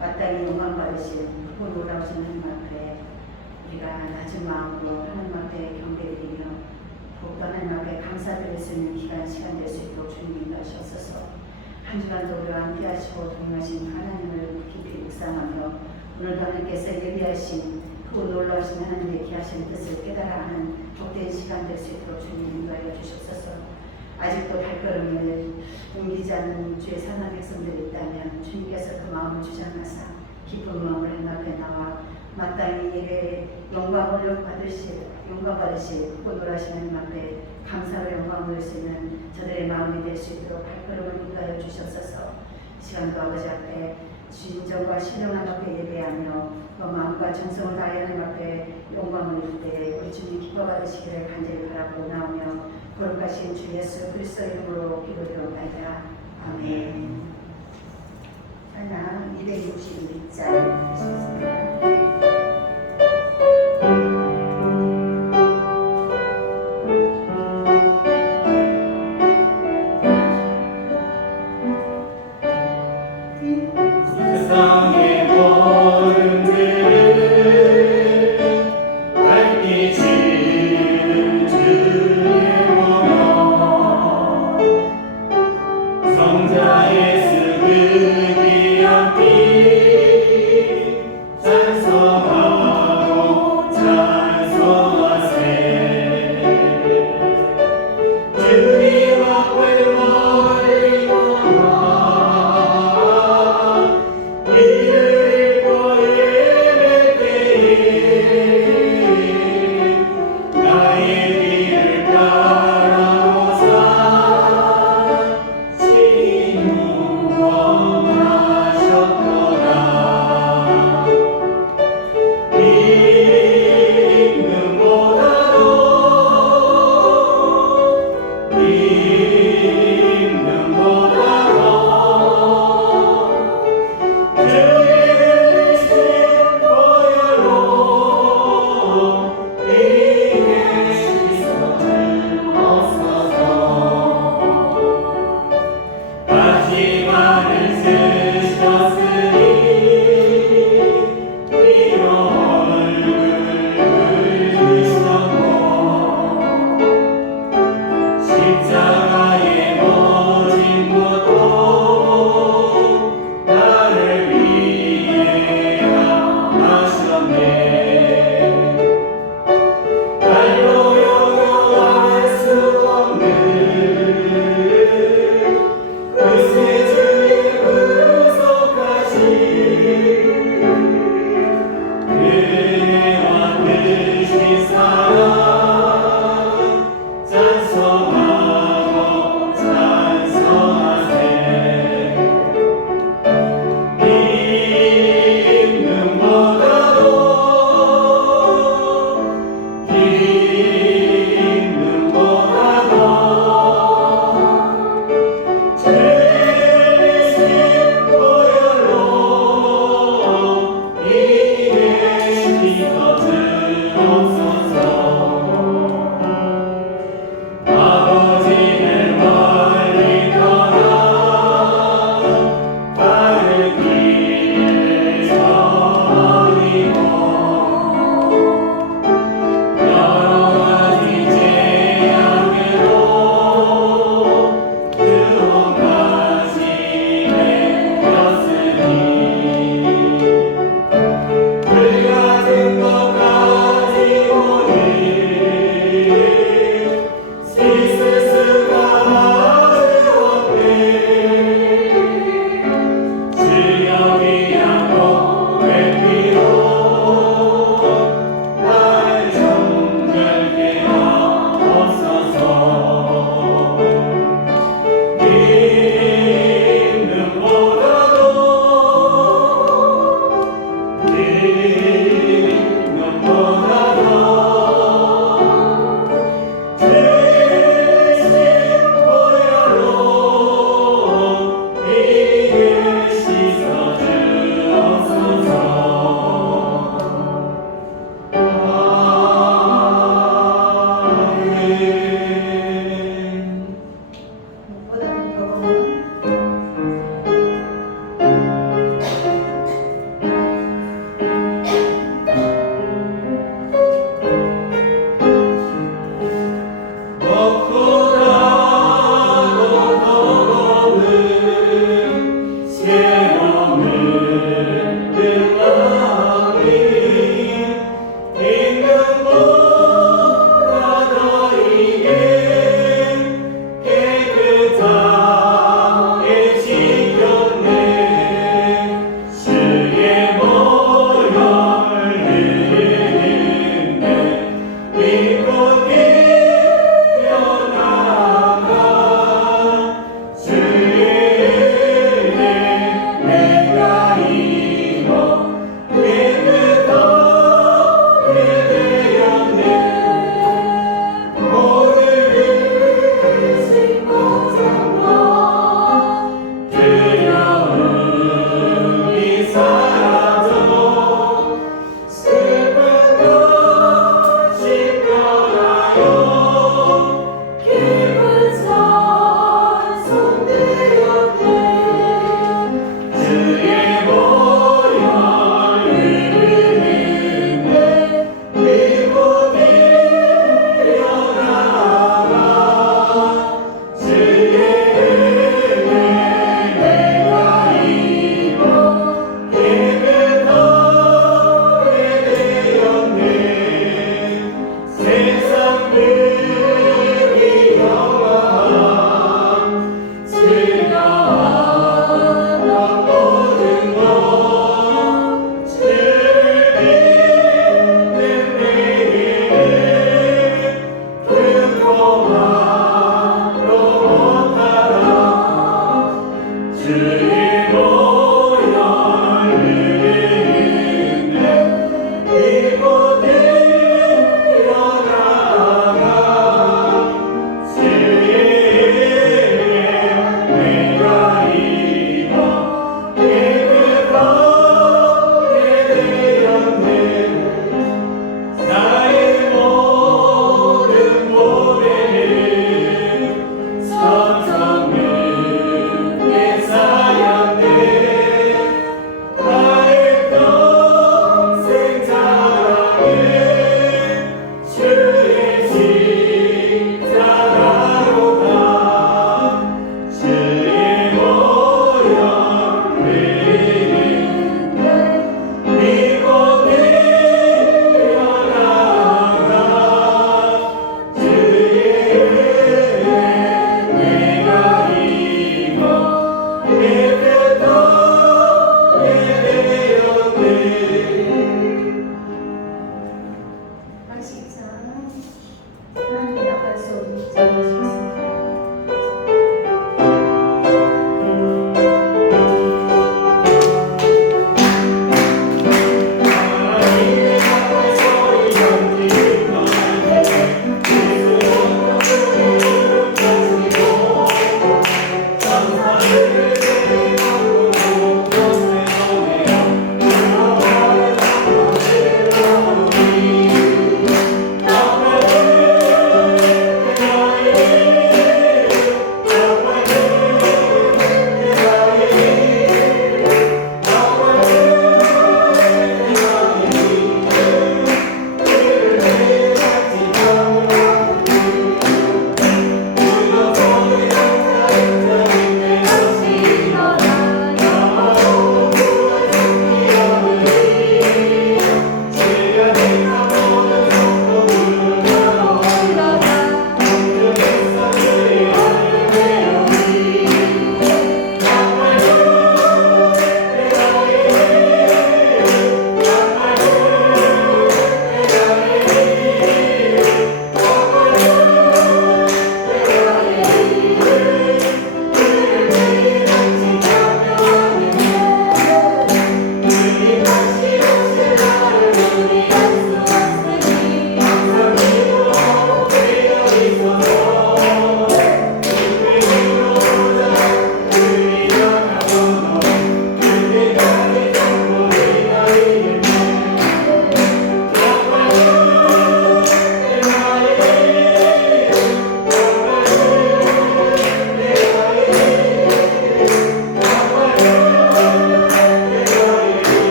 마땅히 영광 받으신 크고 놀라우신 하나님 앞에 우리가 낮은 마음으로 하나님 앞에 경배드리며 더욱더 하나님 앞에 감사드릴 수 있는 시간 될 수 있도록 주님 인도하시옵소서. 한 주간도 우리와 함께 하시고 동행하신 하나님을 깊이 묵상하며 오늘도 하나님께서 예비하신 크고 놀라우신 하나님의 귀하신 뜻을 깨달아 하는 복된 시간 될 수 있도록 주님 인도하여 주시옵소서. 아직도 발걸음을 옮기지 않는 주의 사랑하는 백성들이 있다면 주님께서 그 마음을 주장하사 기쁜 마음으로 하나님 앞에 나와 마땅히 예배의 영광을 받으실 크고 놀라신 하나님 앞에 감사로 영광을 드릴 수 있는 저들의 마음이 될 수 있도록 발걸음을 인도하여 주시옵소서. 시간도 아버지 앞에 진정과 신령한 앞에 예배하며 그 마음과 정성을 다하여 하나님 앞에 영광을 드릴 때 우리 주님 기뻐 받으시기를 간절히 바라고 나오며 거룩하신 주 예수 그리스도 이름으로 기도드리옵나이다. 아멘. 찬양 261장 하시겠습니다. Jesus.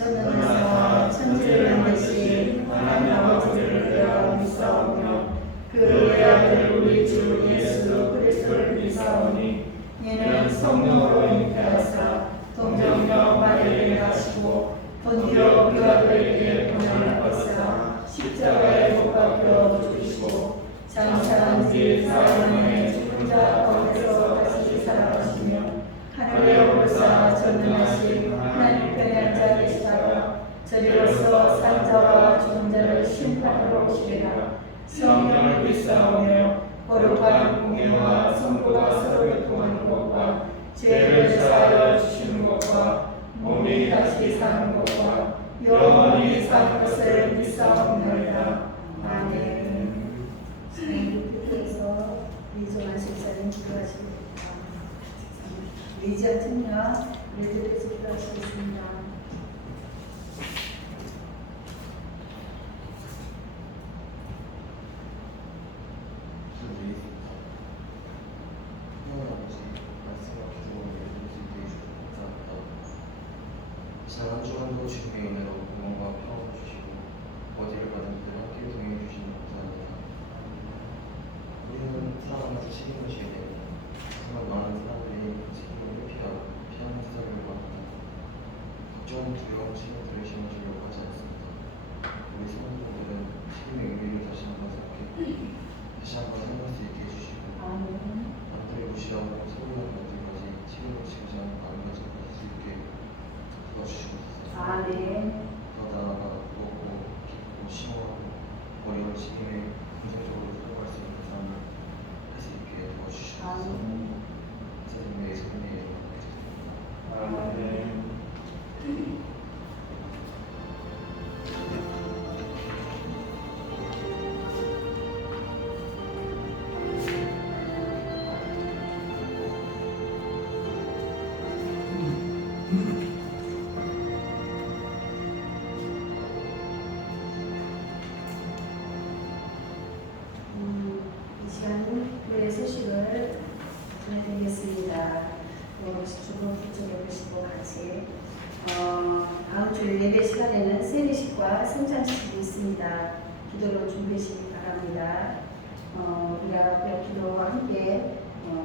전능하사 천지를 만드신 하나님 아버지를 내가 믿사오며 그 외아들 우리 주 예수 그리스도를 믿사오니 이는 성령으로 잉태하사 동정녀 마리아에게 나시고 본디오 빌라도에게 고난을 받으사 십자가에 못 박혀 죽으시고 장사한 지 사흘 만에 죽은 자 가운데서 다시 살아나시며 하늘에 오르사 전능하신 하나님 편에 앉아 계시다가 저리로서 산자와 죽은 자를 심판하러 오시리라. 성령을 믿사오며 거룩한 공예와 성도가 서로 교통하는 것과 죄를 사하여 주시는 것과 몸이 다시 사는 것과 영원히 사는 것을 믿사옵나이다. 아멘. 주님께서 리조한 식사는 기도하십니다. 리지아 특녀 리조에서 기도하시겠습니다. 지난 한 주간도 주님의 은혜로 공헌과 평안을 주시고 어디를 가든지 함께 동행해 주시니 감사합니다. 우리는 사람마다 책임을 져야 되니 하지만 많은 사람들이 책임을 피하는 세상을 합니다. 걱정, 두려움, 책임들을 심어주려고 하지 않습니다. 우리 성도들은 책임의 의미를 다시 한번 생각할 수 있게 해주시고 남들을 무시하고 서로의 분들까지 책임을 지지 않고 아름다지 가질 수 있게 도와주시옵소서. 아멘. 더 나아가 무겁고 깊고 심오하고 어려운 책임에 긍정적으로 살아갈 수 있는 삶을 할 수 있게 도와주시옵소서. 선생님의 성령의 이름으로 기도드립니다. 아멘. 이 시간 교회 소식을 전해드리겠습니다. 주로 부족해 보시고 같이 다음 주 예배 시간에는 세례식과 성찬식이 있습니다. 기도로 준비하시기 바랍니다. 우리가 기도와 함께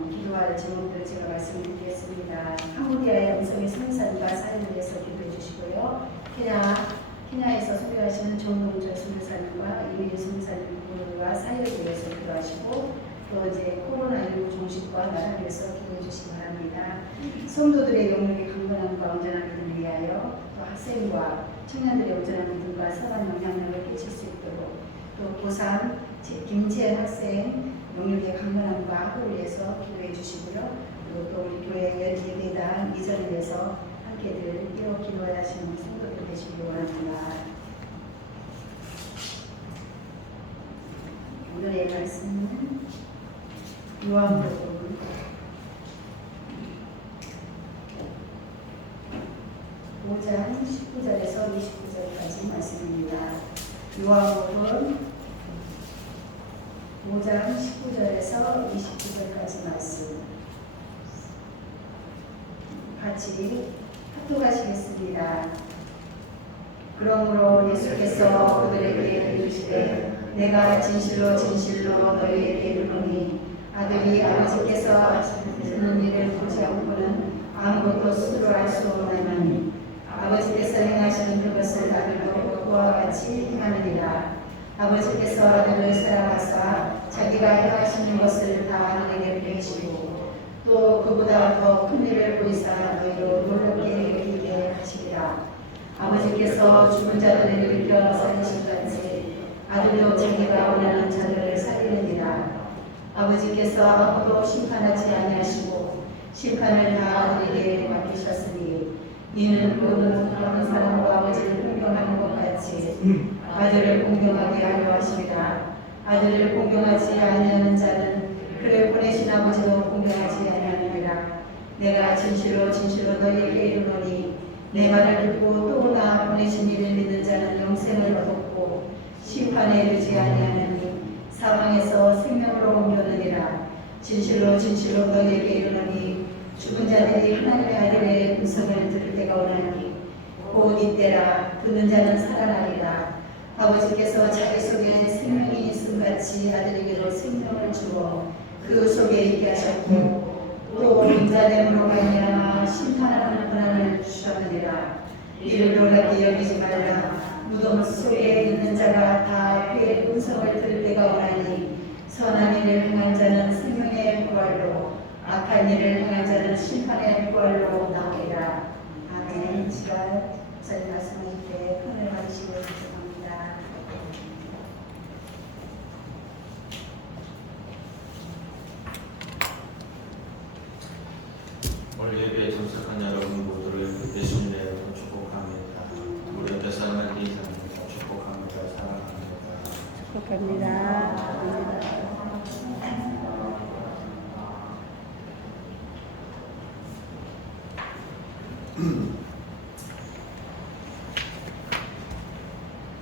기도할 제목들을 제가 말씀드리겠습니다. 캄보디아의 음성의 성산과 사회를 위해서 기도해 주시고요. 케냐에서 소개하시는 정동철 선교사님과 이민희 선교사님과 사회를 위해서 기도하시고 또 이제 코로나19 종식과 나라를 위해서 기도해 주시기 바랍니다. 성도들의 영역의 강건함과 온전한 믿음을 위하여 또 학생과 청년들의 온전한 믿음과 선한 영향력을 끼칠 수 있도록 또 고3 김지현 학생 영역의 강건함과 학업을 위해서 기도해 주시고요. 그리고 또 우리 교회 예배당 이전을 위해서 함께들 이어 기도하시는 성도들 되시기 원합니다. 오늘의 말씀은 요한복음 5장 19절에서 29절까지 말씀입니다. 요한복음 5장 19절에서 29절까지 말씀 같이 합독하시겠습니다. 그러므로 예수께서 그들에게 이르시되 내가 진실로 진실로 너희에게 이르노니 아들이 아버지께서 하시는 일을 보지 않고는 아무것도 스스로 할 수 없나니 아버지께서 행하시는 그것을 아들도 그와 같이 행하느니라. 아버지께서 아들을 사랑하사 자기가 행하시는 것을 다 아들에게 배우시고 또 그보다 더 큰 일을 보이사 너희로 놀랍게 여기게 하시리라. 아버지께서 죽은 자들을 일으켜 살리신 같이 아들도 자기가 원하는 자들을 살리느니라. 아버지께서 아무도 심판하지 아니하시고 심판을 다 아들에게 맡기셨으니 이는 모든 다른 사람으로 아버지를 공경하는 것 같이 아들을 공경하게 하려 하심이라. 아들을 공경하지 아니하는 자는 그를 보내신 아버지도 공경하지 아니하느니라. 내가 진실로 진실로 너희에게 이르노니 내 말을 듣고 또 나 보내신 이를 믿는 자는 영생을 얻었고 심판에 이르지 아니하느니 사망에서 생명으로 옮겨느니라. 진실로 진실로 너희에게 이르노니 죽은 자들이 하나님의 아들의 음성을 들을 때가 오나니 곧 이때라 듣는 자는 살아나리라. 아버지께서 자기 속에 생명이 있음같이 아들에게도 생명을 주어 그 속에 있게 하셨고 또 인자됨으로 말미암아 심판하는 권한을 주셨느니라. 이를 놀랍게 여기지 말라. 무덤 속에 있는 자가 다 그의 음성을 들을 때가 오나니 선한 일을 행한 자는 생명의 부활로 악한 일을 행한 자는 심판의 부활로 나오리라. 아멘. 시간 저희 말씀하실 때 큰을 받으시고 죄송합니다. 오늘 예배에 참석한 여러분 모두를 예수님의 이름으로 축복합니다. 우리 옆에 사랑하는 이사님과 축복합니다. 사랑합니다. 축복합니다.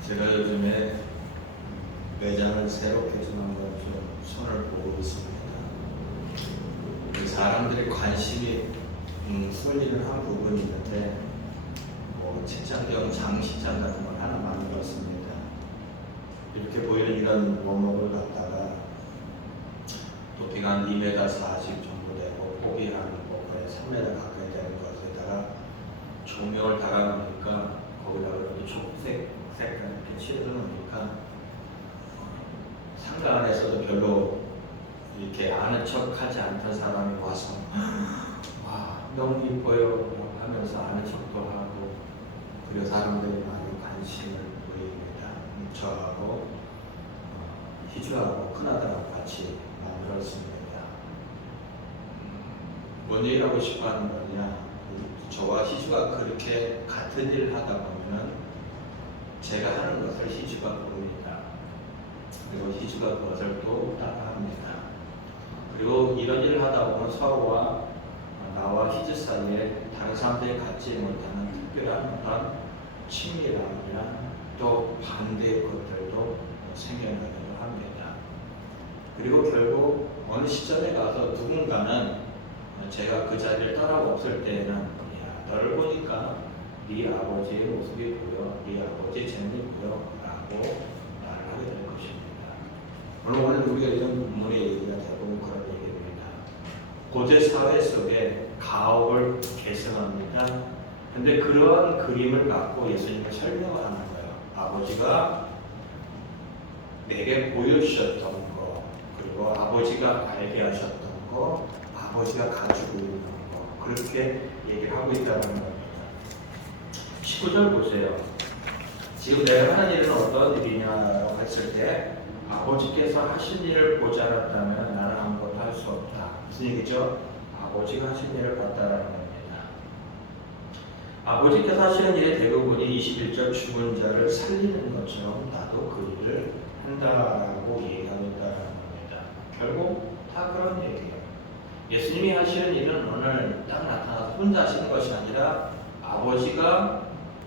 제가 요즘에 매장을 새롭게 좀 한번 좀 손을 보고 있습니다. 사람들이 관심이 쏠리는 한 부분이 있는데 책장경 장식장 같은 걸 하나 만들었습니다. 이렇게 보이는 이런 원목을 갖다가 높이가 한 2m 40 정도 되고 폭이 한 거의 3m 가까이 되는 것에다가 조명을 달아놓으니까 거기다가 이렇게 초록색 색깔 이렇게 칠해서 놓으니까 상가 안에서도 별로 이렇게 아는 척하지 않던 사람이 와서 와 너무 이뻐요 하면서 아는 척도 하고 그리고 사람들이 많이 관심을 보입니다. 저하고 희주하고 큰아들하고 같이 만들었습니다. 뭔 얘기를 하고 싶어 하는 거냐, 저와 희주가 그렇게 같은 일을 하다 보면은 제가 하는 것을 희주가 모릅니다. 그리고 희주가 그것을 또 따라합니다. 그리고 이런 일을 하다 보면 서로와 나와 희주 사이에 다른 사람들이 갖지 못하는 특별한 어떤 친밀함이나 또 반대의 것들도 생겨나기도 합니다. 그리고 결국 어느 시점에 가서 누군가는 제가 그 자리를 떠나고 없을 때에는 야, 너를 보니까 네 아버지의 모습이 보여, 네 아버지의 재능이 보여 라고 말을 하게 될 것입니다. 오늘 우리가 이런 본문의 얘기가 대부분 그런 얘기입니다. 고대 사회 속에 가업을 계승합니다. 근데 그러한 그림을 갖고 예수님이 설명을 하는 거예요. 아버지가 내게 보여주셨던 거, 그리고 아버지가 알게 하셨던 거, 아버지가 가지고 있는 거, 그렇게 얘기를 하고 있다는 겁니다. 19절 보세요. 지금 내가 하는 일은 어떤 일이냐고 했을 때 아버지께서 하신 일을 보지 않았다면 나는 아무것도 할 수 없다. 무슨 얘기죠? 아버지가 하신 일을 봤다라는 겁니다. 아버지께서 하시는 일의 대부분이 21절 죽은 자를 살리는 것처럼 나도 그 일을 한다라고 얘기하고 있다는 겁니다. 결국 다 그런 얘기예요. 예수님이 하시는 일은 오늘 딱 나타나서 혼자 하시는 것이 아니라 아버지가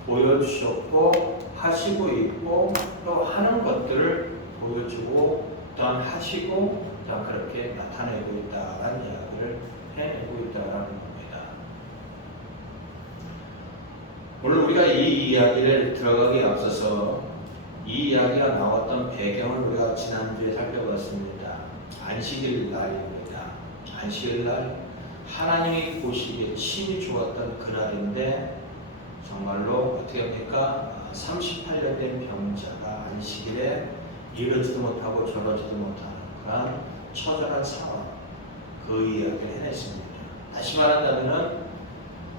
보여주셨고 하시고 있고 또 하는 것들을 보여주고 또한 하시고 또한 그렇게 나타내고 있다는 이야기를 해내고 있다는 겁니다. 오늘 우리가 이 이야기를 들어가기에 앞서서 이 이야기가 나왔던 배경을 우리가 지난주에 살펴봤습니다. 안식일 날입니다. 안식일 날 하나님이 보시기에 친히 좋았던 그날인데 정말로 어떻게 합니까? 38년 된 병자가 안식일에 이러지도 못하고 저러지도 못하는 그런 처절한 상황, 그 이야기를 해냈습니다. 다시 말한다면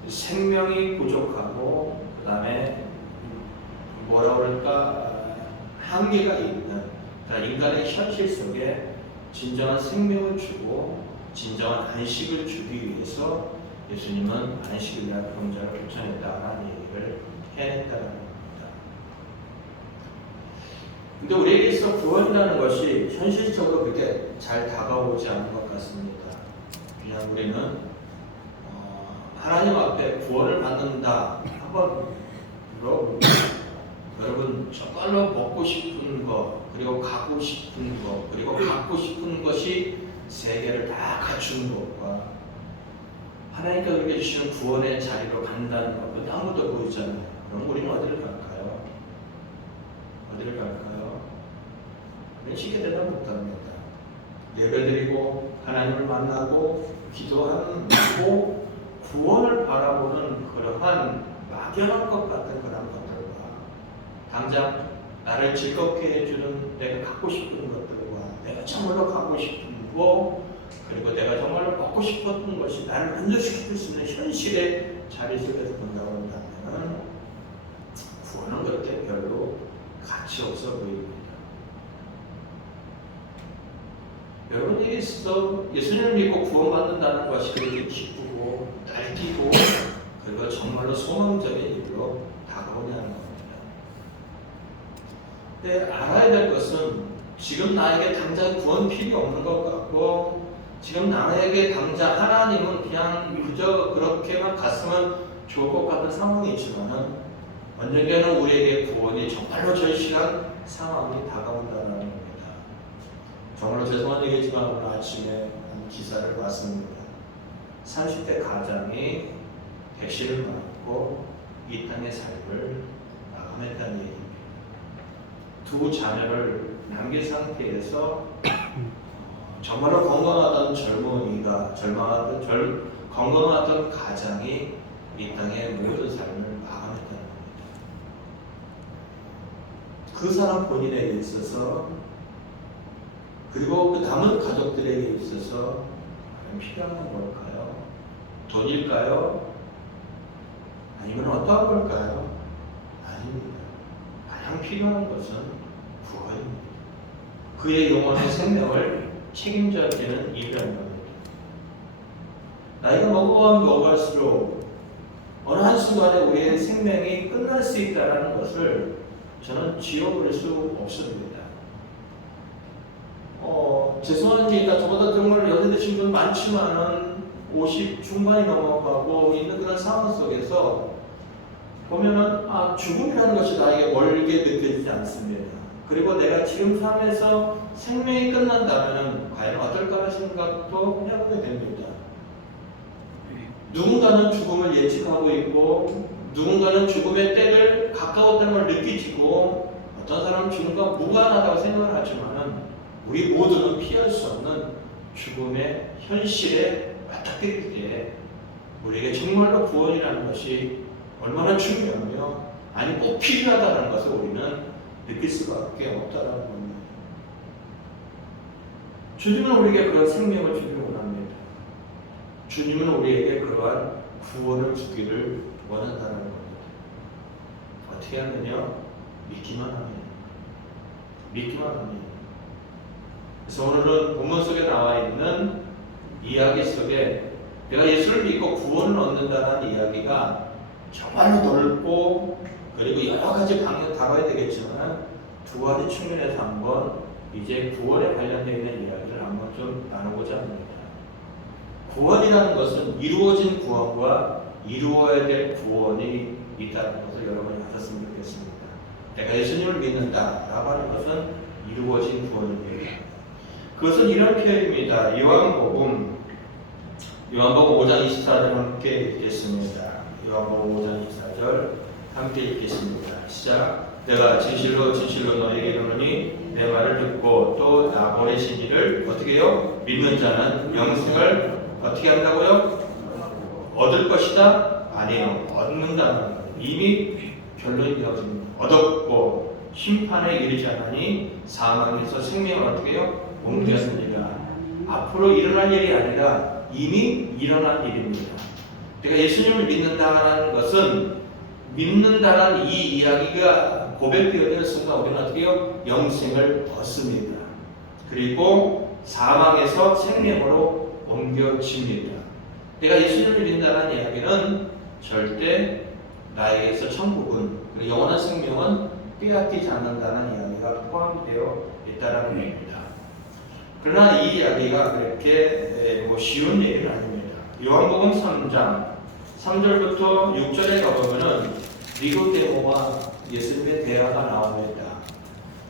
생명이 부족하고 그 다음에 뭐라 그럴까 한계가 있는 그러니까 인간의 현실 속에 진정한 생명을 주고 진정한 안식을 주기 위해서 예수님은 안식일날 병자를 고쳐냈다는 얘기를 해냈다는 겁니다. 근데 우리에게 있어 구원이라는 것이 현실적으로 그렇게 잘 다가오지 않은 것 같습니다. 그냥 우리는 하나님 앞에 구원을 받는다 한번 여러분 정말로 먹고 싶은 거 그리고 가고 싶은 거 그리고 갖고 싶은 것이 세 개를 다 갖춘 것과 하나님께서 우리에게 주시는 구원의 자리로 간다는 것, 그것도 아무도 보이잖아요. 그럼 우리는 어디를 갈까요? 어디를 갈까요? 우리는 쉽게 대답 못합니다. 예배드리고 하나님을 만나고 기도하고 구원을 바라보는 그러한 막연한 것 같은 그런 것들과 당장 나를 즐겁게 해주는 내가 갖고 싶은 것들과 내가 정말로 갖고 싶은 거 그리고 내가 정말로 먹고 싶었던 것이 나를 만족시킬 수 있는 현실의 자리 속에서 본다고 한다면 구원은 그렇게 별로 가치 없어 보입니다. 여러분에게 있어서 예수님을 믿고 구원받는다는 것이 그렇게 기쁘고 날뛰고 그리고 정말로 소망적인 일로 다가오냐는 겁니다. 근데 알아야 될 것은 지금 나에게 당장 구원 필요 없는 것 같고 지금 나에게 당장 하나님은 그냥 그저 그렇게만 갔으면 좋을 것 같은 상황이지만은 언젠가는 우리에게 구원이 정말로 절실한 상황이 다가온다는 겁니다. 정말로 죄송한 얘기지만 오늘 아침에 한 기사를 봤습니다. 30대 가장이 백신을 맞고 이 땅의 삶을 마감했다는 얘기입니다. 두 자녀를 남긴 상태에서 정말로 건강하던 건강하던 가장이 이 땅의 모든 삶을 마감했다는 겁니다. 그 사람 본인에게 있어서 그리고 그 남은 가족들에게 있어서 필요한 건 뭘까요? 돈일까요? 아니면 어떠한 걸까요? 아닙니다. 가장 필요한 것은 구원입니다. 그의 영혼의 생명을 책임져야 되는 일이라는 겁니다. 나이가 먹어갈수록 어느 한순간에 우리의 생명이 끝날 수 있다는 것을 저는 지워버릴 수 없습니다. 죄송한 얘기가 저보다 정말 연세 드신 분 많지만은 50 중반이 넘어가고 있는 그런 상황 속에서 보면은 죽음이라는 것이 나에게 멀게 느껴지지 않습니다. 그리고 내가 지금 삶에서 생명이 끝난다면 과연 어떨까라는 생각도 해보게 됩니다. 누군가는 죽음을 예측하고 있고 누군가는 죽음의 때를 가까웠다는 걸 느끼고 어떤 사람은 죽음과 무관하다고 생각을 하지만은 우리 모두는 피할 수 없는 죽음의 현실에 맞닥뜨릴 때 우리에게 정말로 구원이라는 것이 얼마나 중요하며 아니 꼭 필요하다는 것을 우리는 느낄 수밖에 없다는 겁니다. 주님은 우리에게 그런 생명을 주기를 원합니다. 주님은 우리에게 그러한 구원을 주기를 원한다는 겁니다. 어떻게 하느냐? 믿기만 합니다. 믿기만 합니다. 그래서 오늘은 본문 속에 나와 있는 이야기 속에 내가 예수를 믿고 구원을 얻는다는 이야기가 정말로 넓고 그리고 여러 가지 방향 다뤄야 되겠지만 두 가지 측면에서 한번 이제 구원에 관련되어 있는 이야기를 한번 좀 나누고자 합니다. 구원이라는 것은 이루어진 구원과 이루어야 될 구원이 있다는 것을 여러분이 아셨으면 좋겠습니다. 내가 예수님을 믿는다라고 하는 것은 이루어진 구원입니다. 그것은 이런 표현입니다. 요한복음 5장 24절 함께 읽겠습니다. 요한복음 5장 24절 함께 읽겠습니다. 시작. 내가 진실로 너에게 이르노니 내 말을 듣고 또 나 보내신 이를 어떻게 해요? 믿는 자는 영생을 어떻게 한다고요? 얻을 것이다? 아니요. 얻는다는 이미 결론이 되었습니다. 얻었고 심판에 이르지 않으니 사망에서 생명을 어떻게 해요? 옮겼습니다. 앞으로 일어날 일이 아니라 이미 일어난 일입니다. 내가 예수님을 믿는다라는 것은 믿는다라는 이 이야기가 고백되어지는 순간 우리는 어떻게 해요? 영생을 얻습니다. 그리고 사망에서 생명으로 옮겨집니다. 내가 예수님을 믿는다는 이야기는 절대 나에게서 천국은 그리고 영원한 생명은 빼앗기지 않는다는 이야기가 포함되어 있다는 얘기입니다. 그러나 이 이야기가 그렇게 쉬운 얘기는 아닙니다. 요한복음 3장 3절부터 6절에 가보면은 니고데모와 예수님의 대화가 나옵니다.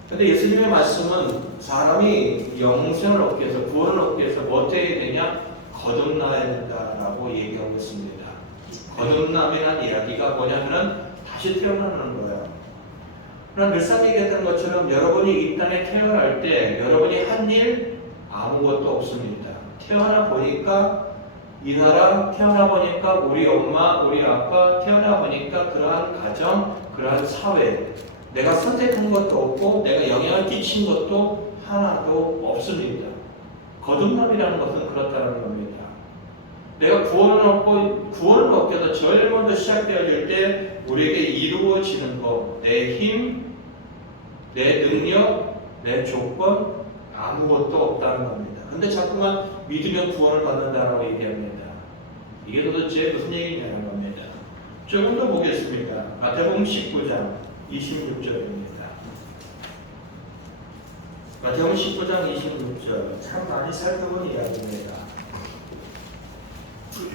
그런데 예수님의 말씀은 사람이 영생을 얻기 위해서 구원을 얻기 위해서 뭐 어떻게 해야 되냐? 거듭나야 된다라고 얘기하고 있습니다. 거듭남이라는 이야기가 뭐냐면은 다시 태어나는 거예요. 그러나 늘상 얘기했던 것처럼 여러분이 이 땅에 태어날 때 여러분이 한 일 아무것도 없습니다. 태어나 보니까 이 나라, 태어나 보니까 우리 엄마, 우리 아빠, 태어나 보니까 그러한 가정, 그러한 사회, 내가 선택한 것도 없고 내가 영향을 끼친 것도 하나도 없습니다. 거듭남이라는 것은 그렇다는 겁니다. 내가 구원을 얻기 위해서 제일 먼저 시작되어질 때 우리에게 이루어지는 것, 내 힘, 내 능력, 내 조건 아무것도 없다는 겁니다. 근데 자꾸만 믿으면 구원을 받는다라고 얘기합니다. 이게 도대체 무슨 얘기냐는 겁니다. 조금 더 보겠습니다. 마태복음 19장 26절입니다. 마태복음 19장 26절 참 많이 살펴본 이야기입니다.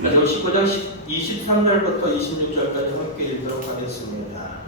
마태복음 19장 23절부터 26절까지 함께 읽도록 하겠습니다.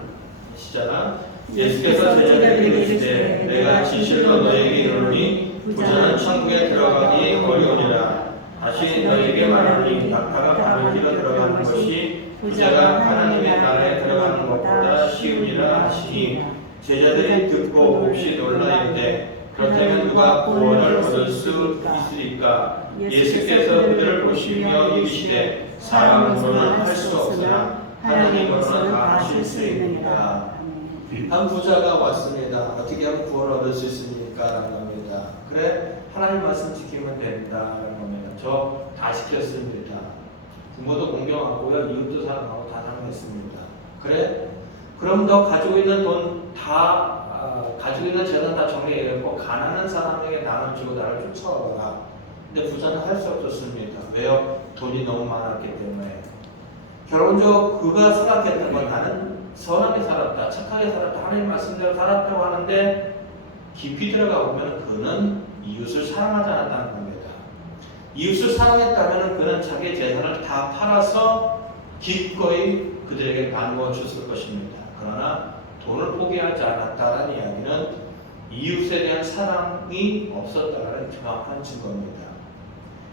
시작. 예수께서 제자들에게 이르시되 내가 진실로 너희에게 이르노니 부자는 천국에 들어가기 어려우니라. 다시 너희에게 말하노니 낙타가 바늘기로 들어가는 것이 부자가 하나님의 나라에 들어가는 것보다 쉬우니라 하시니 제자들이 듣고 몹시 놀라는데 그렇다면 누가 구원을 얻을 수 있으리까? 예수께서 그들을 보시며 이르시되 사람으로는 할 수 없으나 하나님으로는 다 하실 수 있느니라. 한 부자가 왔습니다. 어떻게 하면 구원을 얻을 수 있습니까? 라는 겁니다. 그래, 하나님 말씀 지키면 된다. 라는 겁니다. 저 다 지켰습니다. 부모도 공경하고요, 이웃도 사랑하고 다 사랑했습니다. 그래? 그럼 너 가지고 있는 돈 가지고 있는 재산 다 정리해놓고 가난한 사람에게 나눠주고 나를 쫓아와라. 근데 부자는 할 수 없었습니다. 왜요? 돈이 너무 많았기 때문에. 결론적으로 그가 생각했던 건 나는 선하게 살았다, 착하게 살았다, 하나님 말씀대로 살았다고 하는데 깊이 들어가 보면 그는 이웃을 사랑하지 않았다는 겁니다. 이웃을 사랑했다면 그는 자기의 재산을 다 팔아서 기꺼이 그들에게 나누어 줬을 것입니다. 그러나 돈을 포기하지 않았다는 이야기는 이웃에 대한 사랑이 없었다는 정확한 증거입니다.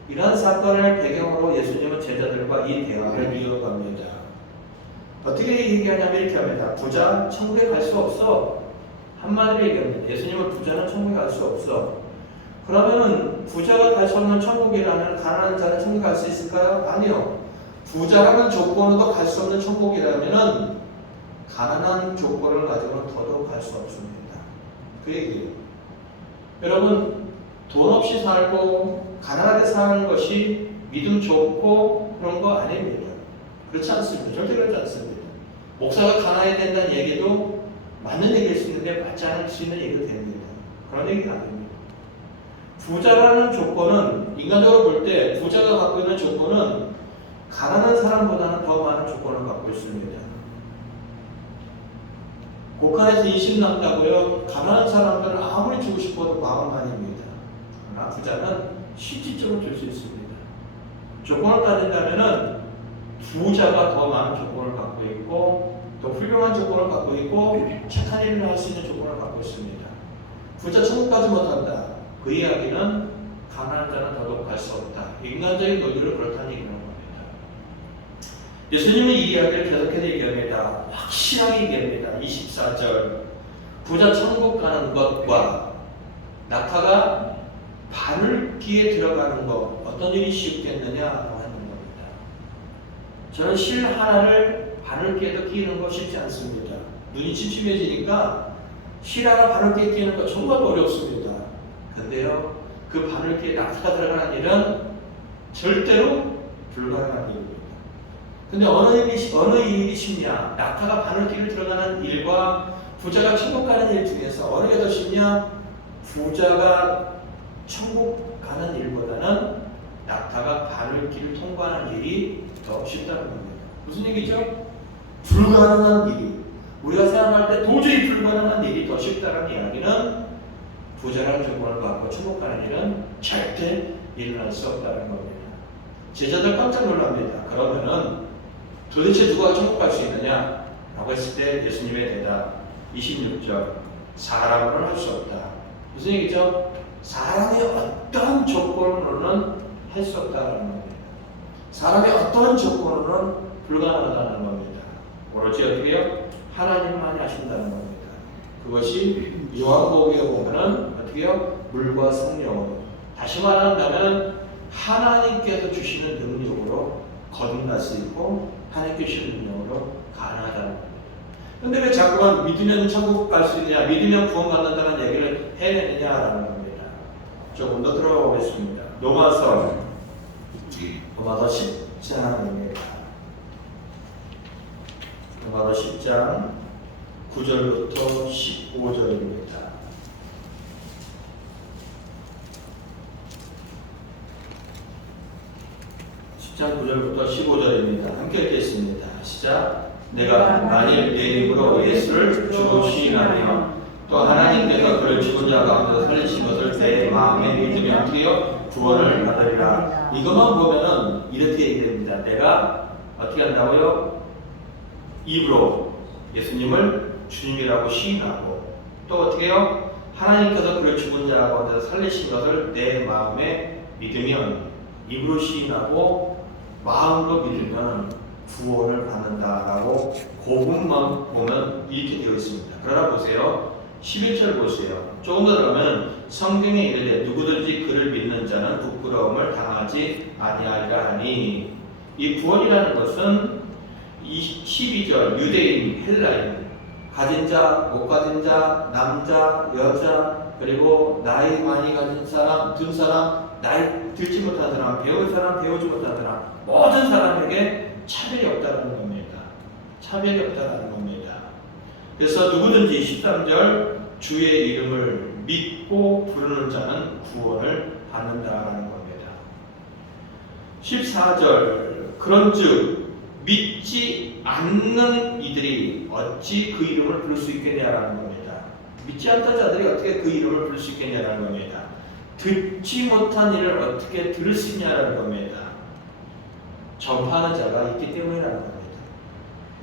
이러한 사건을 배경으로 예수님은 제자들과 이 대화를 이어갑니다. 어떻게 얘기하냐면 이렇게 합니다. 부자 천국에 갈 수 없어. 한마디로 얘기합니다. 예수님은 부자는 천국에 갈 수 없어. 그러면은 부자가 갈 수 없는 천국이라면 가난한 자는 천국에 갈 수 있을까요? 아니요. 부자라는 조건으로 갈 수 없는 천국이라면은 가난한 조건을 가지고는 더더욱 갈 수 없습니다. 그 얘기예요. 여러분, 돈 없이 살고 가난하게 사는 것이 믿음 좋고 그런 거 아닙니다. 그렇지 않습니다. 절대 그렇지 않습니다. 목사가 가난해야 된다는 얘기도 맞는 얘기일 수 있는데 맞지 않을 수 있는 얘기도 됩니다. 그런 얘기는 아닙니다. 부자라는 조건은 인간적으로 볼 때 부자가 갖고 있는 조건은 가난한 사람보다는 더 많은 조건을 갖고 있습니다. 고간에서 인심 난다고요. 가난한 사람들은 아무리 주고 싶어도 마음만입니다. 그러나 부자는 실질적으로 줄 수 있습니다. 조건을 따진다면은 부자가 더 많은 조건을 갖고 있고 더 훌륭한 조건을 갖고 있고 착한 일을 할 수 있는 조건을 갖고 있습니다. 부자 천국 가지 못한다. 그 이야기는 가난한 자는 더더욱 갈 수 없다. 인간적인 논리를 그렇다는 얘기는 겁니다. 예수님은 이 이야기를 계속해서 얘기합니다. 확실하게 얘기합니다. 24절 부자 천국 가는 것과 낙타가 바늘귀에 들어가는 것 어떤 일이 쉽겠느냐라고 하는 겁니다. 저는 실 하나를 바늘귀에도 끼는 거 쉽지 않습니다. 눈이 침침해지니까 실 하나 바늘귀에 끼는 거 정말 어렵습니다. 근데요, 그 바늘귀에 낙타가 들어가는 일은 절대로 불가능한 일입니다. 근데 어느 일이 쉽냐? 낙타가 바늘귀를 들어가는 일과 부자가 천국 가는 일 중에서 어느 게 더 쉽냐? 부자가 천국 가는 일보다는 낙타가 바늘귀를 통과하는 일이 더 쉽다는 겁니다. 무슨 얘기죠? 불가능한 일이, 우리가 생각할 때 도저히 불가능한 일이 더 쉽다는 이야기는 부자라는 조건을 갖고 천국 가는 일은 절대 일어날 수 없다는 겁니다. 제자들 깜짝 놀랍니다. 그러면은 도대체 누가 천국 갈 수 있느냐? 라고 했을 때 예수님의 대답 26절 사람으로는 할 수 없다. 무슨 얘기죠? 사람의 어떤 조건으로는 할 수 없다는 겁니다. 사람의 어떤 조건으로는 불가능하다는 겁니다. 오로지 어떻게 해요? 하나님만이 하신다는 겁니다. 그것이 요한복음에 보면은 어떻게 해요? 물과 성령으로. 다시 말한다면 하나님께서 주시는 능력으로 거듭날 수 있고 하나님께 주시는 능력으로 가능하다는 겁니다. 근데 왜 자꾸만 믿으면 천국 갈 수 있느냐, 믿으면 구원받는다는 얘기를 해내느냐라는 겁니다. 조금 더 들어가 보겠습니다. 로마서 10장입니다. 로마서 10장 9절부터 15절입니다. 10장 9절부터 15절입니다. 함께 읽겠습니다. 시작. 내가 만일 내 입으로 예수를 주로 시인하며 또 하나님께서 그를 죽은 자 가운데서 살리신 것을 내 마음에 믿으며 어떻게 해요? 구원을 받으리라. 이것만 보면은 이렇게 얘기됩니다. 내가 어떻게 한다고요? 입으로 예수님을 주님이라고 시인하고 또 어떻게 해요? 하나님께서 그를 죽은 자 가운데서 살리신 것을 내 마음에 믿으면 입으로 시인하고 마음으로 믿으면 구원을 받는다라고 그 부분만 보면 이렇게 되어 있습니다. 그러나 보세요. 11절 보세요. 조금 더 들어가면 성경에 이르되 누구든지 그를 믿는 자는 부끄러움을 당하지 아니하리라 하니 이 구원이라는 것은 이 12절 유대인, 헬라인, 가진 자, 못 가진 자, 남자, 여자, 그리고 나이 많이 가진 사람, 든 사람, 나이 들지 못한 사람, 배울 사람, 배우지 못한 사람, 모든 사람에게 차별이 없다는 겁니다. 차별이 없다는 겁니다. 그래서 누구든지 13절 주의 이름을 믿고 부르는 자는 구원을 받는다라는 겁니다. 14절 그런즉 믿지 않는 이들이 어찌 그 이름을 부를 수 있겠냐라는 겁니다. 믿지 않던 자들이 어떻게 그 이름을 부를 수 있겠냐라는 겁니다. 듣지 못한 일을 어떻게 들을 수 있냐라는 겁니다. 전파하는 자가 있기 때문이라는 겁니다.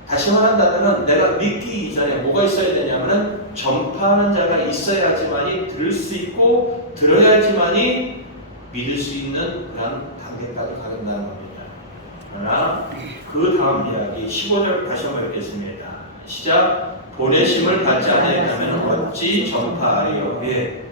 다시 말한다면 내가 믿기 이전에 뭐가 있어야 되냐면 전파하는 자가 있어야지만이 들을 수 있고 들어야지만이 믿을 수 있는 그런 단계까지 가게 된다는 겁니다. 그러나 그 다음 이야기 15절 다시 한번 읽겠습니다. 시작. 보내심을 받지 않았다면 어찌 전파하리요. 예.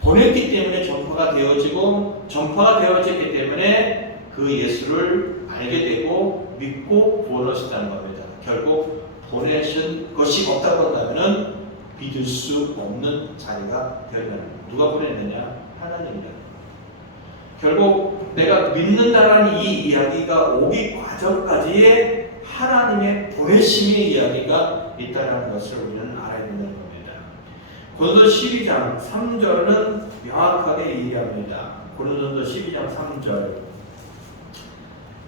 보냈기 때문에 전파가 되어지고 전파가 되어졌기 때문에 그 예수를 알게 되고 믿고 구원을 얻었다는 겁니다. 결국 보내신 것이 없다고 한다면 믿을 수 없는 자리가 되는 겁니다. 누가 보냈느냐? 하나님이다. 결국 내가 믿는다라는 이 이야기가 오기 과정까지의 하나님의 보내심의 이야기가 있다는 것을 우리는 알아야 된다는 겁니다. 고린도서 12장 3절은 명확하게 얘기합니다. 고린도서 12장 3절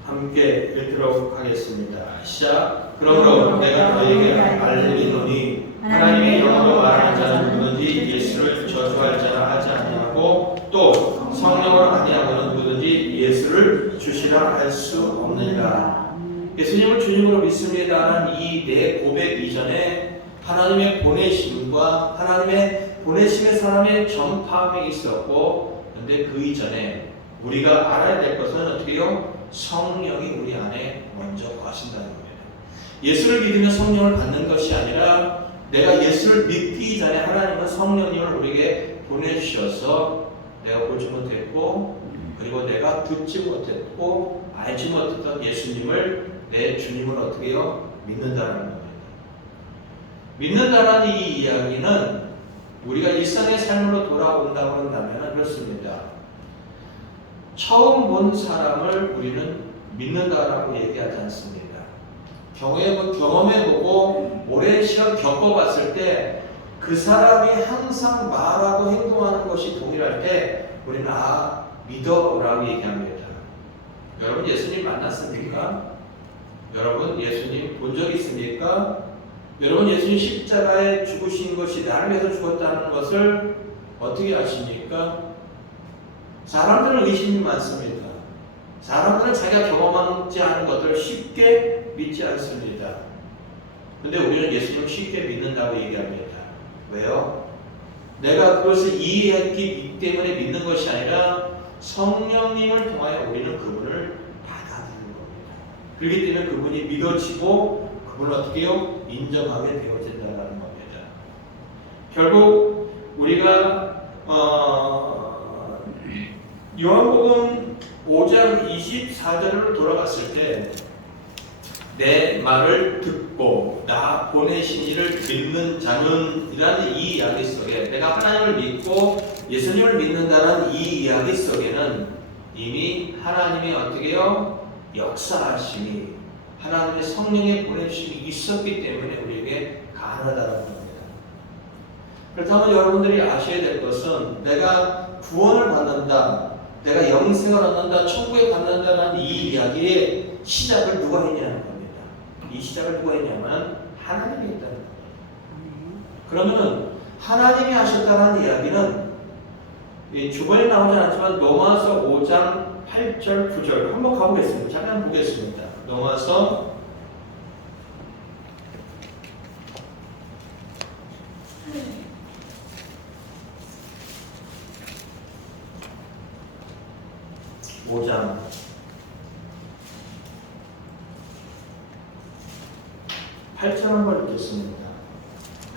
함께 읽도록 하겠습니다. 시작. 그러므로 내가 너에게 알리노니 하나님의 영으로 말하는 자는 누구든지 예수를 저주할 자라 하지 아니하고 또 성령으로 아니하고는 누구든지 예수를 주시라 할 수 없느니라. 예수님을 주님으로 믿습니다라는 이 내 고백 이전에 하나님의 보내심과 하나님의 보내심의 사람의 전파함이 있었고, 근데 그 이전에 우리가 알아야 될 것은 어떻게요? 성령이 우리 안에 먼저 거하신다는 겁니다. 예수를 믿으면 성령을 받는 것이 아니라 내가 예수를 믿기 전에 하나님은 성령님을 우리에게 보내주셔서 내가 보지 못했고 그리고 내가 듣지 못했고 알지 못했던 예수님을 내 주님을 어떻게 해요? 믿는다는 겁니다. 믿는다라는 이 이야기는 우리가 일상의 삶으로 돌아온다고 한다면 그렇습니다. 처음 본 사람을 우리는 믿는다라고 얘기하지 않습니다. 경험해보고 오랜 시간 겪어봤을 때 그 사람이 항상 말하고 행동하는 것이 동일할 때 우리는 믿어라고 얘기합니다. 여러분 예수님 만났습니까? 여러분 예수님 본 적 있습니까? 여러분 예수님 십자가에 죽으신 것이 나를 위해서 죽었다는 것을 어떻게 아십니까? 사람들은 의심이 많습니다. 사람들은 자기가 경험하지 않은 것들을 쉽게 믿지 않습니다. 근데 우리는 예수님을 쉽게 믿는다고 얘기합니다. 왜요? 내가 그것을 이해했기 때문에 믿는 것이 아니라 성령님을 통하여 우리는 그분을 받아들이는 겁니다. 그렇기 때문에 그분이 믿어지고 그분을 어떻게 해요? 인정하게 되어진다는 겁니다. 결국 우리가 요한복음 5장 24절로 돌아갔을 때 내 말을 듣고 나 보내신 이를 믿는 자는 이라는 이 이야기 속에 내가 하나님을 믿고 예수님을 믿는다는 이 이야기 속에는 이미 하나님이 어떻게 해요? 역사하심이 하나님의 성령의 보내주심이 있었기 때문에 우리에게 가능하다는 겁니다. 그렇다면 여러분들이 아셔야 될 것은 내가 구원을 받는다, 내가 영생을 얻는다, 천국에 간다는 이 이야기의 시작을 누가 했냐는 겁니다. 이 시작을 누가 했냐면 하나님이 했다는 겁니다. 그러면은 하나님이 하셨다는 이야기는 주번에 나오지 않지만 로마서 5장 8절 9절 한번 가보겠습니다. 잠깐 보겠습니다. 로마서 5장 8절 한번 읽겠습니다.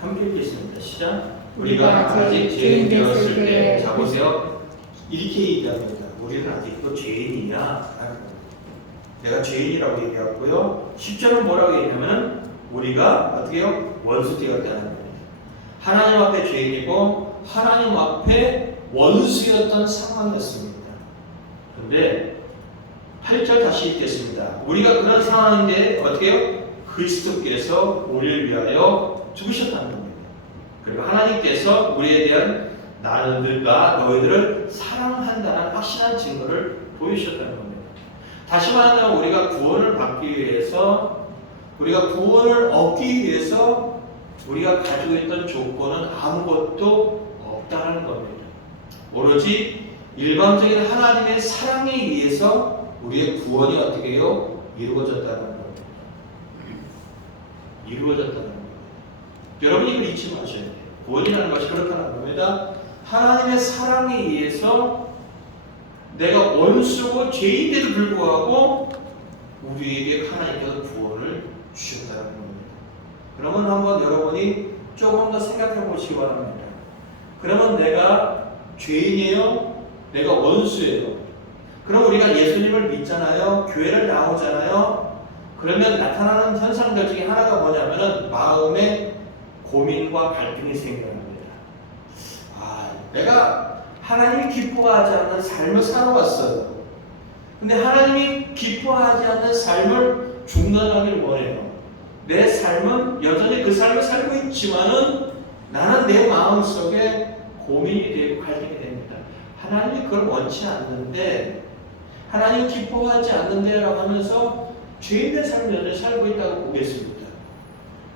함께 읽겠습니다. 시작. 우리가 아직 죄인 되었을 때, 자 보세요. 이렇게 얘기합니다. 우리는 아직도 죄인이야. 내가 죄인이라고 얘기하고요. 10절은 뭐라고 얘기하면 우리가 어떻게 해요? 원수 되었다는 겁니다. 하나님 앞에 죄인이고 하나님 앞에 원수였던 상황이었습니다. 그런데 8절 다시 읽겠습니다. 우리가 그런 상황인데 어떻게 해요? 그리스도께서 우리를 위하여 죽으셨다는 겁니다. 그리고 하나님께서 우리에 대한 나들과 너희들을 사랑한다는 확실한 증거를 보여주셨다는 겁니다. 다시 말하면 우리가 구원을 받기 위해서, 우리가 구원을 얻기 위해서 우리가 가지고 있던 조건은 아무것도 없다는 겁니다. 오로지 일방적인 하나님의 사랑에 의해서 우리의 구원이 어떻게 해요? 이루어졌다는 겁니다. 이루어졌다는 겁니다. 여러분이 이걸 잊지 마셔야 돼요. 구원이라는 것이 그렇다는 겁니다. 하나님의 사랑에 의해서 내가 원수고 죄인에도 불구하고 우리에게 하나님께서 구원을 주셨다는 겁니다. 그러면 한번 여러분이 조금 더 생각해 보시기 바랍니다. 그러면 내가 죄인이에요? 내가 원수예요? 그럼 우리가 예수님을 믿잖아요? 교회를 나오잖아요? 그러면 나타나는 현상들 중에 하나가 뭐냐면은 마음에 고민과 갈등이 생겨납니다. 내가 하나님이 기뻐하지 않는 삶을 살아왔어요. 근데 하나님이 기뻐하지 않는 삶을 중단하기를 원해요. 내 삶은 여전히 그 삶을 살고 있지만은 나는 내 마음속에 고민이 되고 갈등이 됩니다. 하나님이 그걸 원치 않는데, 하나님 기뻐하지 않는데 라고 하면서 죄인의 삶을 여전히 살고 있다고 보겠습니다.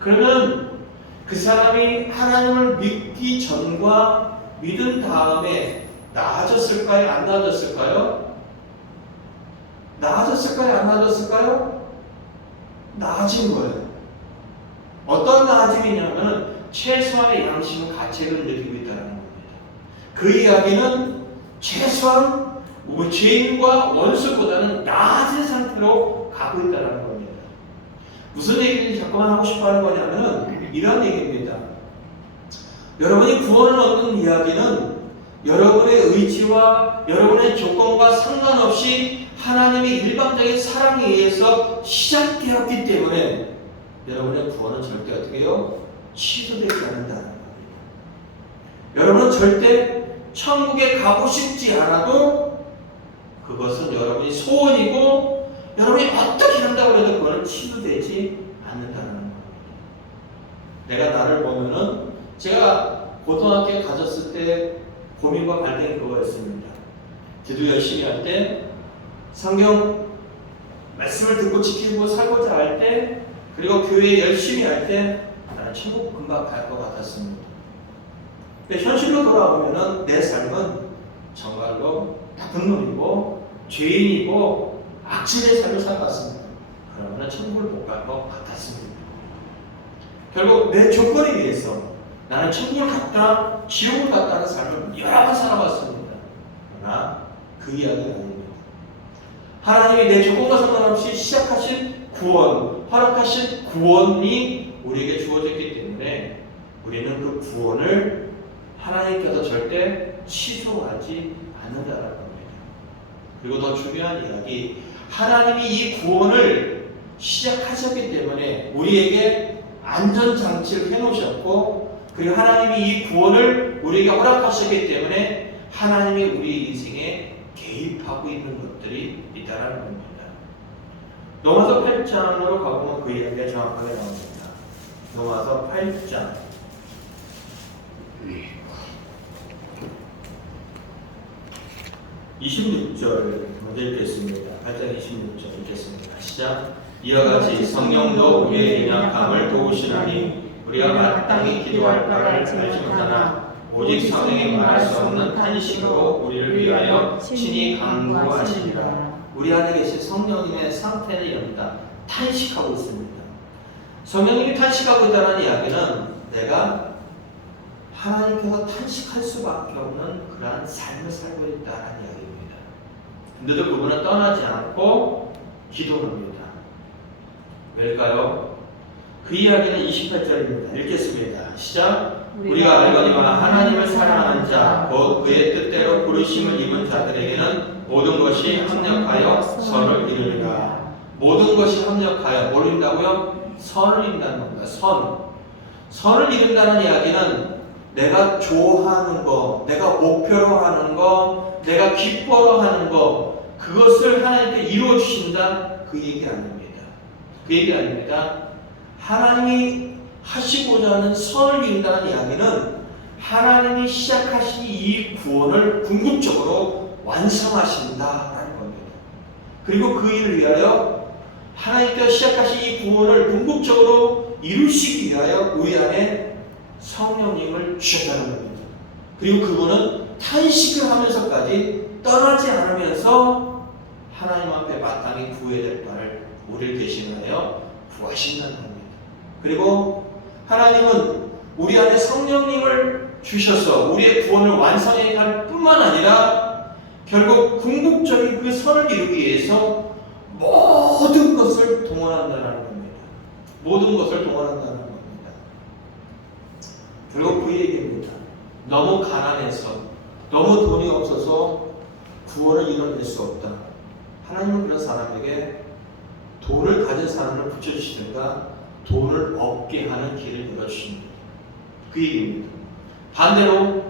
그러면 그 사람이 하나님을 믿기 전과 믿은 다음에 나아졌을까요? 안 나아졌을까요? 나아졌을까요? 안 나아졌을까요? 나아진 거예요. 어떤 나아짐이냐면 최소한의 양심은 가책을 느끼고 있다는 겁니다. 그 이야기는 최소한 죄인과 원수보다는 나아진 상태로 가고 있다는 겁니다. 무슨 얘기를 자꾸만 하고 싶어 하는 거냐면 이런 얘기입니다. 여러분이 구원을 얻는 이야기는 여러분의 의지와 여러분의 조건과 상관없이 하나님의 일방적인 사랑에 의해서 시작되었기 때문에 여러분의 구원은 절대 어떻게 해요? 취소되지 않는다는 겁니다. 여러분은 절대 천국에 가고 싶지 않아도 그것은 여러분이 소원이고 여러분이 어떻게 한다고 해도 그거는 취소되지 않는다는 겁니다. 내가 나를 보면은 제가 고등학교에 가졌을 때 고민과 갈등이 그거였습니다. 기도 열심히 할 때, 성경 말씀을 듣고 지키고 살고자 할 때, 그리고 교회 열심히 할 때 나는 천국 금방 갈 것 같았습니다. 근데 현실로 돌아오면은 내 삶은 정말로 나쁜 놈이고 죄인이고 악질의 삶을 살아갔습니다. 그러면 천국을 못 갈 것 같았습니다. 결국 내 조건에 의해서 나는 천국을 갔다 지옥을 갔다는 삶을 여러 번 살아봤습니다. 그러나 그 그 이야기가 아닙니다. 하나님이 내 조건과 상관없이 시작하신 구원, 허락하신 구원이 우리에게 주어졌기 때문에 우리는 그 구원을 하나님께서 절대 취소하지 않는다라는 겁니다. 그리고 더 중요한 이야기, 하나님이 이 구원을 시작하셨기 때문에 우리에게 안전장치를 해놓으셨고, 그리고 하나님이 이 구원을 우리에게 허락하셨기 때문에 하나님이 우리 인생에 개입하고 있는 것들이 있다는 겁니다. 로마서 8장으로 가보면 그 이야기가 정확하게 나옵니다. 로마서 8장 26절 먼저 읽겠습니다. 8장 26절 읽겠습니다. 시작. 이와 같이 성령도 우리의 연약함을 도우시나니 우리가 마땅히 기도할 바를 알지 못하나 오직 성령이 말할 수 없는 탄식으로 우리를 위하여 친히 간구하시리라. 우리 안에 계신 성령님의 상태를 이릅니다. 탄식하고 있습니다. 성령님이 탄식하고 있다는 이야기는 내가 하나님께서 탄식할 수밖에 없는 그러한 삶을 살고 있다는 이야기입니다. 근데도 그분은 떠나지 않고 기도합니다. 왜일까요? 그 이야기는 28절입니다. 읽겠습니다. 시작. 우리가 알거니와 하나님을 사랑하는 자, 곧 그의 뜻대로 부르심을 입은 자들에게는 모든 것이 합력하여 선을 이루리라. 모든 것이 합력하여 뭘 이룬다고요? 선을 이룬다는 겁니다. 선을 이룬다는 이야기는 내가 좋아하는 거, 내가 목표로 하는 거, 내가 기뻐로 하는 거, 그것을 하나님께 이루어 주신다, 그 얘기 아닙니다. 그 얘기 아닙니다. 하나님이 하시고자 하는 선을 이룬다는 이야기는 하나님이 시작하신 이 구원을 궁극적으로 완성하신다라는 겁니다. 그리고 그 일을 위하여 하나님께서 시작하신 이 구원을 궁극적으로 이루시기 위하여 우리 안에 성령님을 주셨다는 겁니다. 그리고 그분은 탄식을 하면서까지 떠나지 않으면서 하나님 앞에 마땅히 구해야 될 바를 우리를 대신하여 구하신다는 겁니다. 그리고 하나님은 우리 안에 성령님을 주셔서 우리의 구원을 완성해 갈 뿐만 아니라 결국 궁극적인 그 선을 이루기 위해서 모든 것을 동원한다는 겁니다. 모든 것을 동원한다는 겁니다. 결국 그 얘기입니다. 너무 가난해서, 너무 돈이 없어서 구원을 이뤄낼 수 없다. 하나님은 그런 사람에게 돈을 가진 사람을 붙여주시든가 돈을 얻게 하는 길을 열어주십니다. 그 얘기입니다. 반대로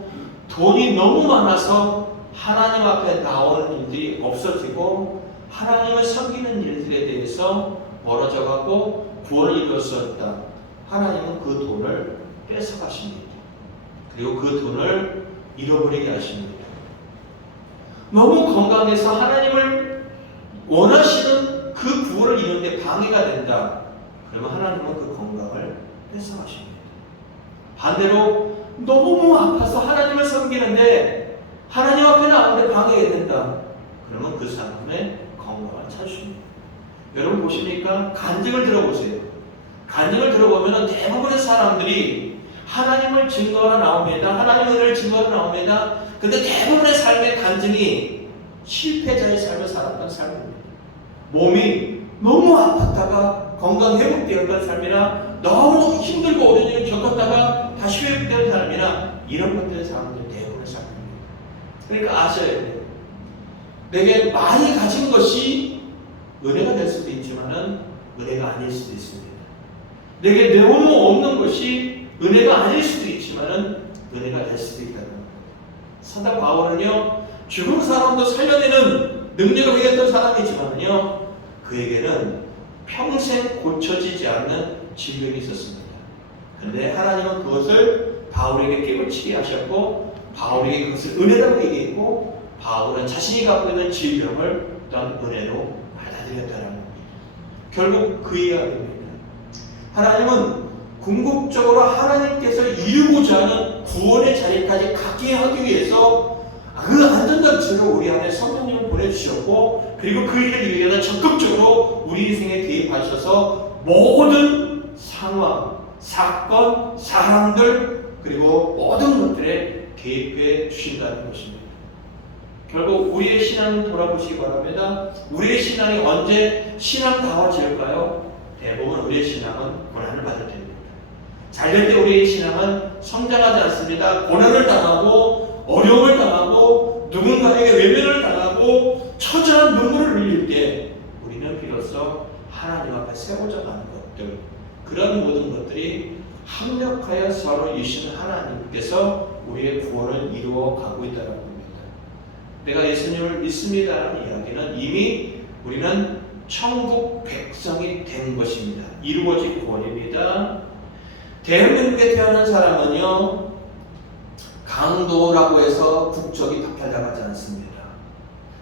돈이 너무 많아서 하나님 앞에 나오는 일들이 없어지고 하나님을 섬기는 일들에 대해서 멀어져가고 구원을 이룰 수 없다. 하나님은 그 돈을 뺏어가십니다. 그리고 그 돈을 잃어버리게 하십니다. 너무 건강해서 하나님을 원하시는 그 구원을 이루는 데 방해가 된다. 그러면 하나님은 그 건강을 뺏어가십니다. 반대로 너무 아파서 하나님을 섬기는데 하나님 앞에 나오는데 방해가 된다. 그러면 그 사람의 건강을 찾으십니다. 여러분 보십니까? 간증을 들어보세요. 간증을 들어보면 대부분의 사람들이 하나님을 증거하러 나옵니다. 하나님의 은혜를 증거하러 나옵니다. 근데 대부분의 삶의 간증이 실패자의 삶을 살았던 삶입니다. 몸이 너무 아팠다가 건강 회복되었던 삶이나 너무 힘들고 어려운 일을 겪었다가 다시 회복되는 삶이나 이런 것들의 사람들 대부분의 삶입니다. 그러니까 아셔야 돼요. 내게 많이 가진 것이 은혜가 될 수도 있지만은 은혜가 아닐 수도 있습니다. 내게 너무 없는 것이 은혜가 아닐 수도 있지만은 은혜가 될 수도 있다는 겁니다. 사도 바울은요, 죽은 사람도 살려내는 능력을 가졌던 사람이지만요, 그에게는 평생 고쳐지지 않는 질병이 있었습니다. 그런데 하나님은 그것을 바울에게 깨우치게 하셨고, 바울에게 그것을 은혜라고 얘기했고, 바울은 자신이 갖고 있는 질병을 어떤 은혜로 받아들였다는 겁니다. 결국 그 이야기입니다. 하나님은 궁극적으로 하나님께서 이루고자 하는 구원의 자리까지 가게 하기 위해서 그 안전장치를 우리 안에 성령님을 보내주셨고, 그리고 그 일을 위해서 적극적으로 우리 인생에 개입하셔서 모든 상황, 사건, 사람들, 그리고 모든 것들에 개입해 주신다는 것입니다. 결국 우리의 신앙 돌아보시기 바랍니다. 우리의 신앙이 언제 신앙다워질까요? 대부분 우리의 신앙은 고난을 받을 때입니다. 잘 될 때 우리의 신앙은 성장하지 않습니다. 고난을 당하고 어려움을 당하고 누군가에게 외면을 당하고 처절한 눈물을 흘릴 때 우리는 비로소 하나님 앞에 세워져 가는 것들, 그런 모든 것들이 합력하여 서로 이루시는 하나님께서 우리의 구원을 이루어 가고 있다는 겁니다. 내가 예수님을 믿습니다라는 이야기는 이미 우리는 천국 백성이 된 것입니다. 이루어진 구원입니다. 대한민국에 태어난 사람은요, 강도라고 해서 국적이 박탈당하지 않습니다.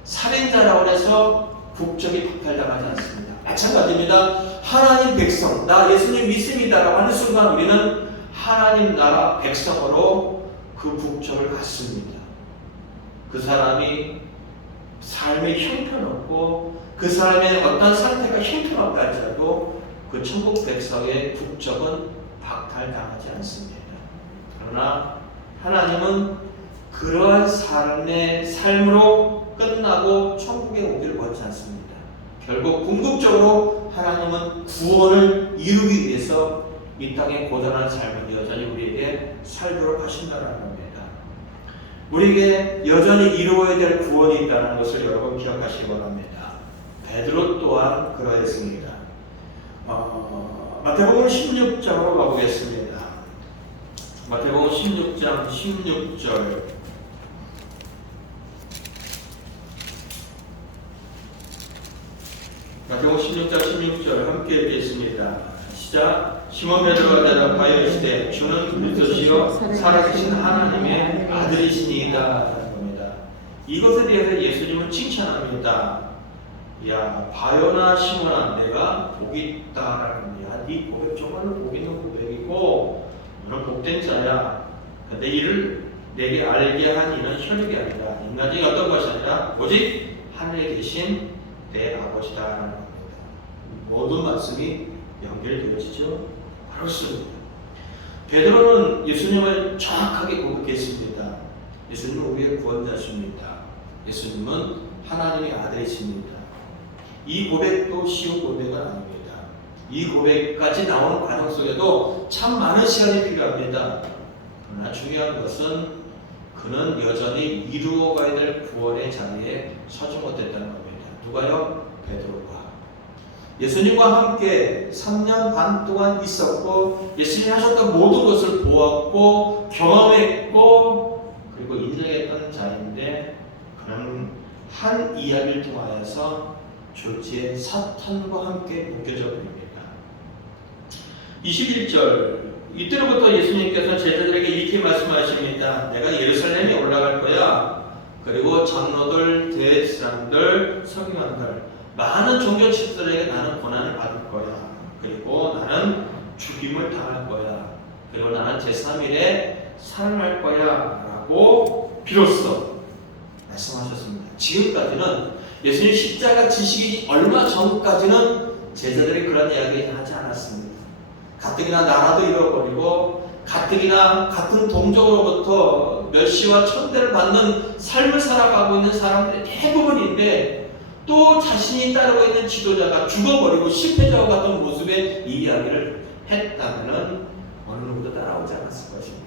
살인자라고 해서 국적이 박탈당하지 않습니다. 마찬가지입니다. 하나님 백성, 나 예수님 믿습니다라고 하는 순간 우리는 하나님 나라 백성으로 그 국적을 갖습니다. 그 사람이 삶이 형편없고 그 사람의 어떤 상태가 형편없다 할지라도 그 천국 백성의 국적은 박탈당하지 않습니다. 그러나 하나님은 그러한 삶으로 끝나고 천국에 오기를 원치 않습니다. 결국 궁극적으로 하나님은 구원을 이루기 위해서 이 땅에 고단한 삶을 여전히 우리에게 살도록 하신다는 겁니다. 우리에게 여전히 이루어야 될 구원이 있다는 것을 여러분 기억하시기 바랍니다. 베드로 또한 그러했습니다. 마태복음 16장으로 가보겠습니다. 마태복음 16장 16절. 마태복음 16장 16절 함께 읽겠습니다. 시작. 시몬 베드로가 대답하여 이르시되 주는 그리스도시요 살아계신 하나님의 아들이시니이다 하는 겁니다. 이것에 대해서 예수님은 칭찬합니다. 야, 바요나 시몬아, 내가 복이 있다라는 겁니다. 네 고백 정말로 복 있는 고백이고 너는 복된 자야. 근데 이를 내게 알게 한 이는 혈육이 아니라 인간이 어떤 것이 아니라 오직 하늘에 계신 내 아버지다라는 겁니다. 모든 말씀이 연결되어지죠. 그렇습니다. 베드로는 예수님을 정확하게 고백했습니다. 예수님은 우리의 구원자십니다. 예수님은 하나님의 아들이십니다. 이 고백도 쉬운 고백은 아닙니다. 이 고백까지 나오는 과정 속에도 참 많은 시간이 필요합니다. 그러나 중요한 것은 그는 여전히 이루어가야 될 구원의 자리에 서지 못했다는 겁니다. 누가요? 베드로가. 예수님과 함께 3년 반 동안 있었고 예수님이 하셨던 모든 것을 보았고 경험했고 그리고 인정했던 자인데 그는 한 이야기를 통하여서 졸지에 사탄과 함께 묶여져 버립니다. 21절. 이때로부터 예수님께서 제자들에게 이렇게 말씀하십니다. 내가 예루살렘에 올라갈 거야. 그리고 장로들, 대사람들, 서기관들, 많은 종교집들에게 나는 고난을 받을 거야. 그리고 나는 죽임을 당할 거야. 그리고 나는 제3일에 살아날 거야. 라고 비로소 말씀하셨습니다. 지금까지는 예수님 십자가 지시기 얼마 전까지는 제자들이 그런 이야기 하지 않았습니다. 가뜩이나 나라도 잃어버리고 가뜩이나 같은 동족으로부터 멸시와 천대를 받는 삶을 살아가고 있는 사람들이 대부분인데 또 자신이 따르고 있는 지도자가 죽어버리고 실패자와 같은 모습의 이 이야기를 했다면 어느 누구도 따라오지 않았을 것입니다.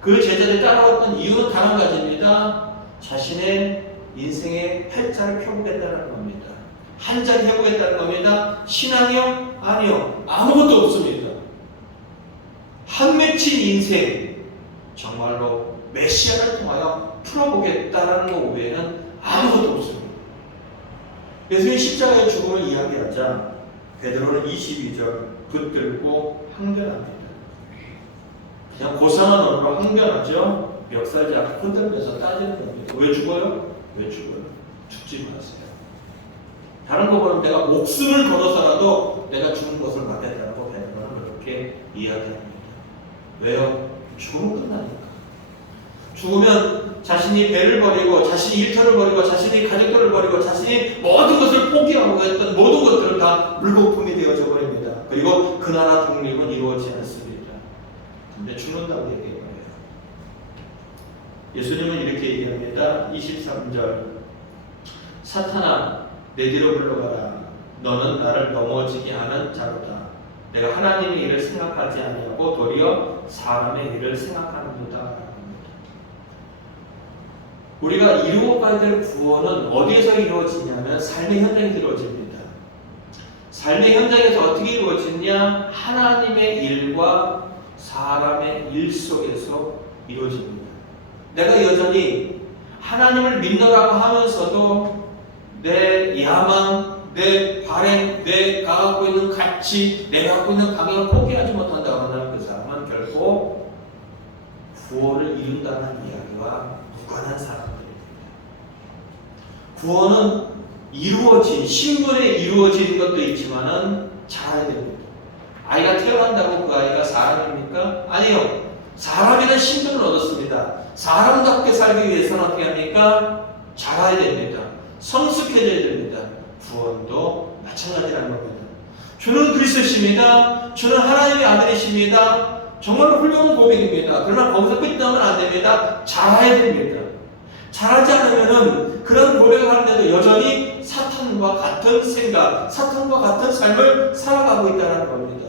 그 제자들이 따라왔던 이유는 단 한 가지입니다. 자신의 인생의 팔자를 펴보겠다는 겁니다. 한 자리 해보겠다는 겁니다. 신앙이요? 아니요. 아무것도 없습니다. 한 맺힌 인생 정말로 메시아를 통하여 풀어보겠다는 것 외에는 아무것도 없습니다. 예수님이 십자가의 죽음을 이야기하자 베드로는 22절 붙들고 항변합니다. 그냥 고상한 언어로 항변하죠. 멱살지 않고 흔들면서 따지는 겁니다. 왜 죽어요? 왜 죽어요? 죽지 마세요. 다른 거 보면 내가 목숨을 걸어서라도 내가 죽는 것을 막겠다고 베드로는 그렇게 이야기합니다. 왜요? 죽으면 끝나니까. 죽으면 자신이 배를 버리고 자신이 일터를 버리고 자신이 가족들을 버리고 자신이 모든 것을 포기하고 했던 모든 것들은 다 물거품이 되어져 버립니다. 그리고 그 나라 독립은 이루어지지 않습니다. 근데 죽는다고 얘기해요. 예수님은 이렇게 얘기합니다. 23절 사탄아 내 뒤로 물러가라. 너는 나를 넘어지게 하는 자로다. 내가 하나님의 일을 생각하지 아니하고 도리어 사람의 일을 생각하는도다. 우리가 이루어가야 될 구원은 어디에서 이루어지냐면 삶의 현장에서 이루어집니다. 삶의 현장에서 어떻게 이루어지냐? 하나님의 일과 사람의 일 속에서 이루어집니다. 내가 여전히 하나님을 믿노라고 하면서도 내 야망, 내 발행, 내가 갖고 있는 가치, 내가 갖고 있는 방향을 포기하지 못한다고 하는 그 사람은 결코 구원을 이룬다는 이야기와 무관한 사람들입니다. 구원은 이루어진, 신분에 이루어진 것도 있지만은 잘해야 됩니다. 아이가 태어난다고 그 아이가 사람입니까? 아니요. 사람이라는 신분을 얻었습니다. 사람답게 살기 위해서는 어떻게 합니까? 잘해야 됩니다. 성숙해져야 됩니다. 구원도 마찬가지라는 겁니다. 주는 그리스도십니다. 주는 하나님의 아들이십니다. 정말로 훌륭한 고백입니다. 그러나 거기서 끝나면 안 됩니다. 잘해야 됩니다. 잘하지 않으면은 그런 고백을 하는데도 여전히 사탄과 같은 생각, 사탄과 같은 삶을 살아가고 있다는 겁니다.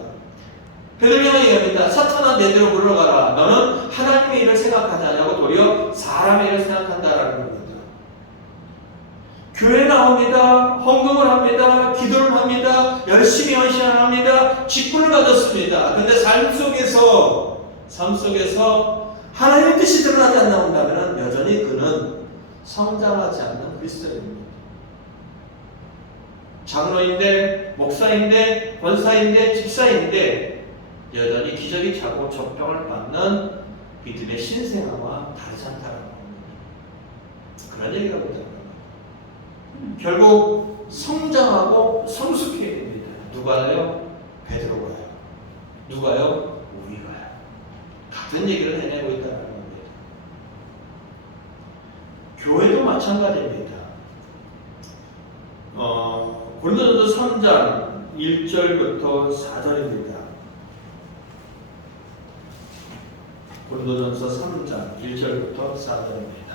베드로가 얘기합니다. 사탄아 내대로 물러가라. 너는 하나님의 일을 생각하지 않냐고 도리어 사람의 일을 생각한다라는 겁니다. 교회 나옵니다. 헌금을 합니다. 기도를 합니다. 열심히 헌신합니다. 직분을 받았습니다. 근데 삶 속에서 하나님의 뜻이 드러나지 않는다면 여전히 그는 성장하지 않는 그리스도입니다. 장로인데, 목사인데, 권사인데, 집사인데 여전히 기저귀 차고 젖병을 받는 믿음의 신생아와 다르지 않다는 겁니다. 그런 얘기가 있다는 겁니다. 결국 성장하고 성숙해야 됩니다. 누가요? 베드로가요. 누가요? 우리가요. 같은 얘기를 해내고 있다는 겁니다. 교회도 마찬가지입니다. 고린도전서 3장 1절부터 4절입니다. 고린도전서 3장 1절부터 4절입니다.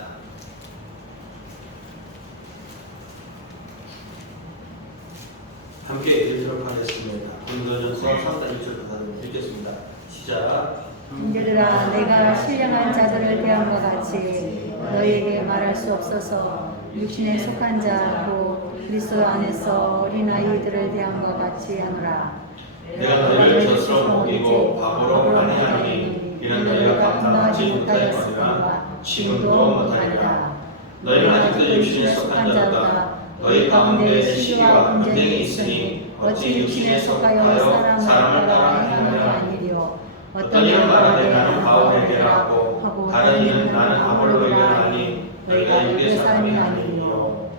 함께 읽도록 하겠습니다. 고린도전서 3장 1절부터 4절 읽겠습니다. 시작. 형제들아 내가 신령한 자들을 대함과 같이 너희에게 말할 수 없어서 육신에 속한 자 곧 그리스도 안에서 어린아이들을 대함과 같이 하노라. 내가 너희를 젖으로 먹이고 밥으로 안해하니 이는 너희가 감당하지 못하였으나 지금도 못하리라. 너희는 아직도 육신에 속한 자로다. 너희 가운데 시기와 분쟁이 있으니 어찌 육신에 속하여 사람을 따라 행하는 아니리요. 어떤 이는 말하되 나는 바울에게라 하고 다른 이는 나는 아볼로에게라 하니 너희가 유대 사람이 아니리요.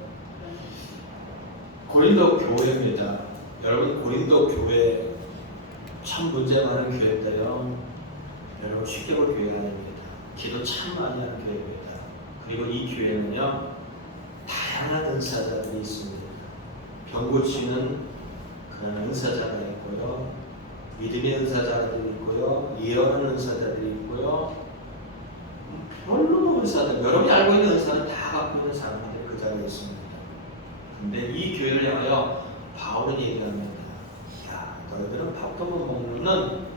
고린도 교회입니다. 여러분 고린도 교회 참 문제 많은 교회인데요. 여러분 쉽게 볼 교회가 아닙니다. 기도 참 많이 하는 교회입니다. 그리고 이 교회는요 다양한 은사자들이 있습니다. 병 고치는 그런 은사자가 있고요, 믿음의 은사자들이 있고요, 예언하는 은사자들이 있고요, 별로 은사들, 여러분이 알고 있는 은사는 다 갖고 있는 사람들이 그 자리에 있습니다. 근데 이 교회를 향하여 바울은 얘기합니다. 야, 너희들은 밥도 못 먹는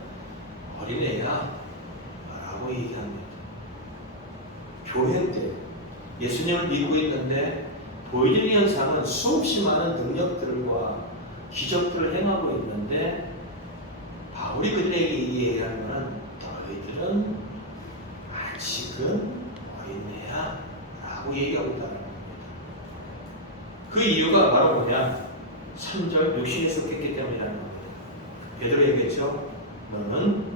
어린애야 라고 얘기합니다. 교회인데 예수님을 믿고 있는데 보이는 현상은 수없이 많은 능력들과 기적들을 행하고 있는데 바울이 그들에게 얘기하는 것은 너희들은 아직은 어린애야 라고 얘기하고 있다는 겁니다. 그 이유가 바로 뭐냐? 3절 육신에 속했기 때문이라는 겁니다. 베드로 얘기했죠. 너는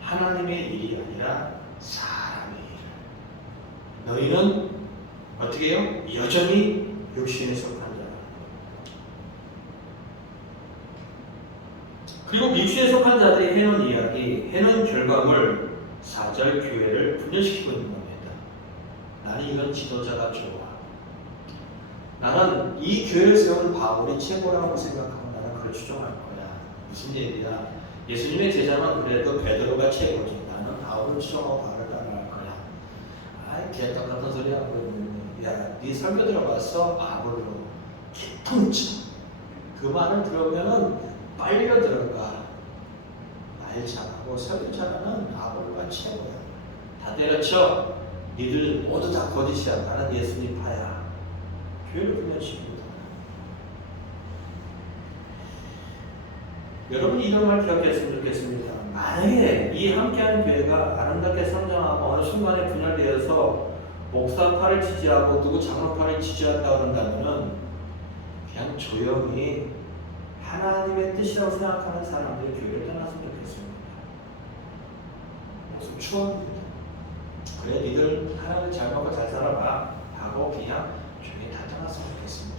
하나님의 일이 아니라 사람의 일. 너희는 어떻게 해요? 여전히 육신에 속한 자라. 그리고 육신에 속한 자들이 해놓은 이야기, 해놓은 결과물 4절 교회를 분열시키고 있는 겁니다. 나는 이건 지도자가 좋아. 나는 이 교회를 세운 바울이 최고라고 생각하고 나는 그걸 추종할 거야. 무슨 얘기야? 예수님의 제자만 그래도 베드로가 최고지. 나는 바울을 추종하고 바울을 따라갈 거야. 아이 개떡 같은 소리 하고 있는데 야네 설교 들어봤어? 아볼로 개통쳐 그 말을 들으면은 빨려 들어가 말 잘하고 설교 잘하는 아볼로가 최고야 다 때려쳐 니들 모두 다 거짓이야 나는 예수님 파야 교회를 보면 쉽습니다 여러분이 이런 말 기억했으면 좋겠습니다. 만약에 이 함께하는 교회가 아름답게 성장하고 어느 순간에 분열되어서 목사 팔을 지지하고 누구 장로 팔을 지지한다 그런다면 그냥 조용히 하나님의 뜻이라고 생각하는 사람들이 교회를 떠났으면 좋겠습니다. 무슨 추원입니다. 그래 니들 하나님 잘 먹고 잘 살아봐 하고 그냥 조용히 다 떠났으면 좋겠습니다.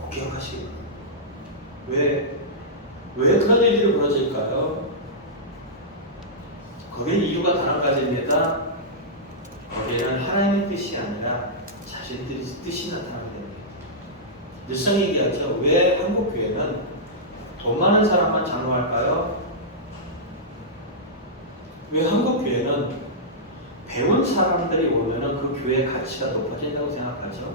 꼭 기억하시기 바랍니다. 왜 그런 일이 벌어질까요? 거기는 이유가 단 한 가지입니다. 거기에는 하나님의 뜻이 아니라 자신들의 뜻이 나타나게 됩니다. 늘상 얘기하죠. 왜 한국 교회는 돈 많은 사람만 장로할까요? 왜 한국 교회는 배운 사람들이 오면은 그 교회의 가치가 높아진다고 생각하죠?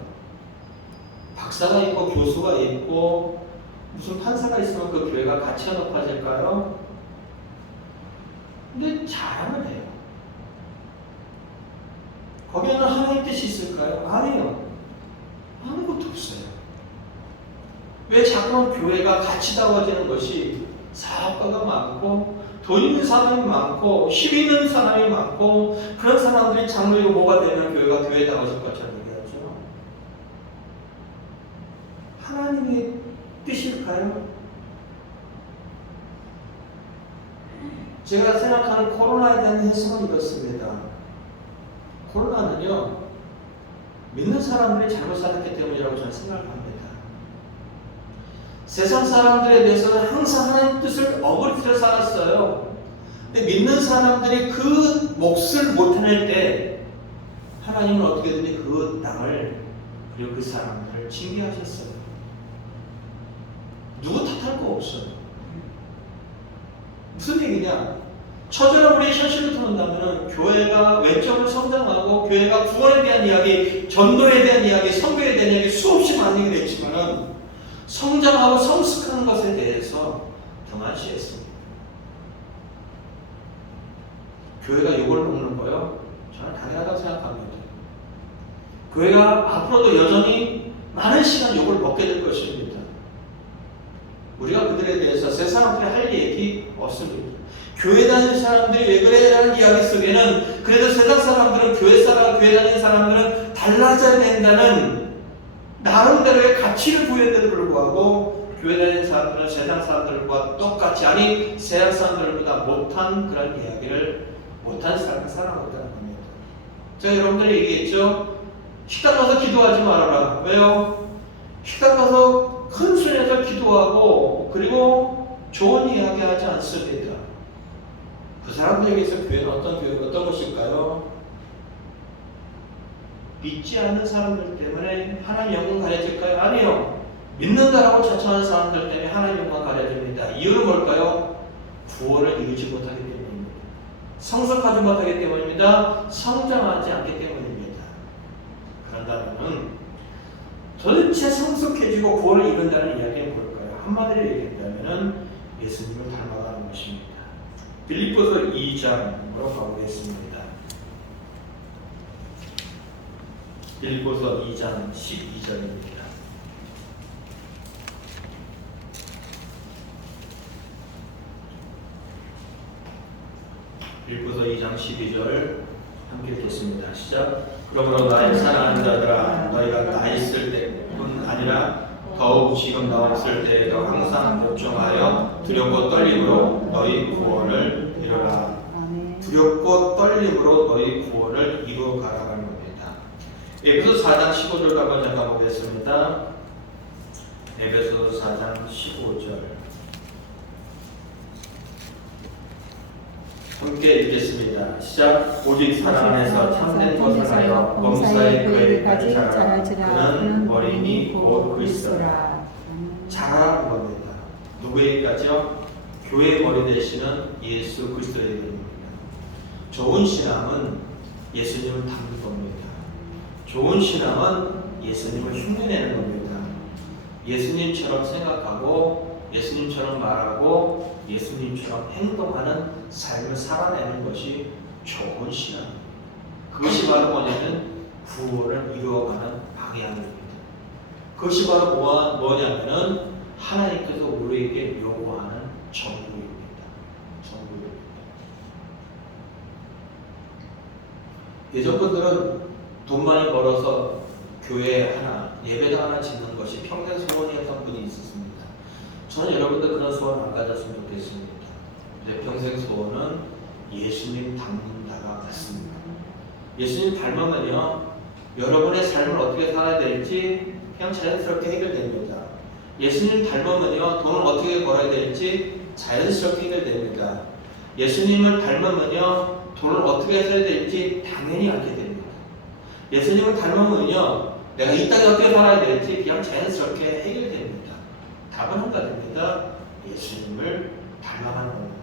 박사가 있고 교수가 있고 무슨 판사가 있으면 그 교회가 가치가 높아질까요? 근데 잘하면 해요. 거기에는 하나님의 뜻이 있을까요? 아니요. 아무것도 없어요. 왜 자꾸 교회가 가치다워지는 것이 사업가가 많고 돈 있는 사람이 많고 힘 있는 사람이 많고 그런 사람들이 장로이고 뭐가 되면 교회가 교회다워질 것처럼 얘기하죠. 하나님의 뜻일까요? 제가 생각하는 코로나에 대한 해석은 이렇습니다. 코로나는요 믿는 사람들이 잘못 살았기 때문이라고 저는 생각합니다. 세상 사람들에 대해서는 항상 하나님의 뜻을 어그리뜨려 살았어요. 근데 믿는 사람들이 그 몫을 못 해낼 때 하나님은 어떻게든지 그 땅을 그리고 그 사람들을 징계하셨어요. 누구 탓할 거 없어요. 무슨 얘기냐? 처절한 우리의 현실을 들은다면 교회가 외적으로 성장하고 교회가 구원에 대한 이야기, 전도에 대한 이야기, 선교에 대한 이야기 수없이 많이 얘기했지만 성장하고 성숙하는 것에 대해서 등한시했습니다. 교회가 욕을 먹는 거요? 저는 당연하다고 생각합니다. 교회가 앞으로도 여전히 많은 시간 욕을 먹게 될 것입니다. 우리가 그들에 대해서 세상 사람들이 할 얘기 없습니다. 교회 다니는 사람들이 왜 그래? 라는 이야기 속에는 그래도 세상 사람들은 교회 다니는 사람들은 달라져야 된다는 나름대로의 가치를 부여했는데도 불구하고 교회 다니는 사람들은 세상 사람들과 똑같이 아니 세상 사람들보다 못한 그런 이야기를 못한 삶을 살아가고 있다는 겁니다. 제가 여러분들이 얘기했죠. 식당 가서 기도하지 말아라. 왜요? 식당 가서 큰 소리에서 기도하고 그리고 좋은 이야기 하지 않습니다. 그 사람들에게서 교회는 어떤 것일까요? 믿지 않는 사람들 때문에 하나님 영광 가려질까요? 아니요. 믿는다라고 자처하는 사람들 때문에 하나님 영광 가려집니다. 이유는 뭘까요? 구원을 이루지 못하기 때문입니다. 성숙하지 못하기 때문입니다. 성장하지 않기 때문입니다. 그런다면 도대체 성숙해지고 구원을 이룬다는 이야기는 뭘까요? 한마디로 얘기한다면 예수님을 닮아가는 것입니다. 빌립보서 2장으로 가보겠습니다. 빌립보서 2장 12절입니다. 빌립보서 2장 12절 함께 읽겠습니다. 시작. 그러므로 나의 사랑하는 자들아 너희가 나 있을 때뿐 아니라 더욱 지금 나 없을 때에도 항상 복종하여 두렵고 떨림으로 너희 구원을 이루라. 두렵고 떨림으로 너희 구원을 이루어가라는 겁니다. 에베소 4장 15절 한번 잠깐 보겠습니다. 에베소 4장 15절 함께 읽겠습니다. 시작. 오직 사랑 안에서 참된 것을 하여 범사에 그에게까지 자랄지라. 그는 어린이 곧 그리스도라. 자라는 겁니다. 누구에게까지요? 교회의 머리 되시는 예수 그리스도에게입니다. 좋은 신앙은 예수님을 닮는 겁니다. 좋은 신앙은 예수님을 흉내내는 겁니다. 예수님처럼 생각하고 예수님처럼 말하고 예수님처럼 행동하는 삶을 살아내는 것이 좋은 신앙입니다. 그것이 바로 뭐냐면 구원을 이루어가는 방향입니다. 그것이 바로 뭐냐면은 하나님께서 우리에게 요구하는 정부입니다. 정부입니다. 예전 분들은 돈 많이 벌어서 교회 하나, 예배당 하나 짓는 것이 평생 소원이었던 분이 있었습니다. 저는 여러분들 그런 소원 안 가졌으면 좋겠습니다. 내 평생 소원은 예수님 닮는다가 맞습니다. 예수님 닮으면요, 여러분의 삶을 어떻게 살아야 될지 그냥 자연스럽게 해결됩니다. 예수님 닮으면요, 돈을 어떻게 벌어야 될지 자연스럽게 해결됩니다. 예수님을 닮으면요, 돈을 어떻게 써야 될지 당연히 알게 됩니다. 예수님을 닮으면요, 내가 이 땅에 어떻게 살아야 될지 그냥 자연스럽게 해결됩니다. 답은 한 가지입니다. 예수님을 닮아가는 겁니다.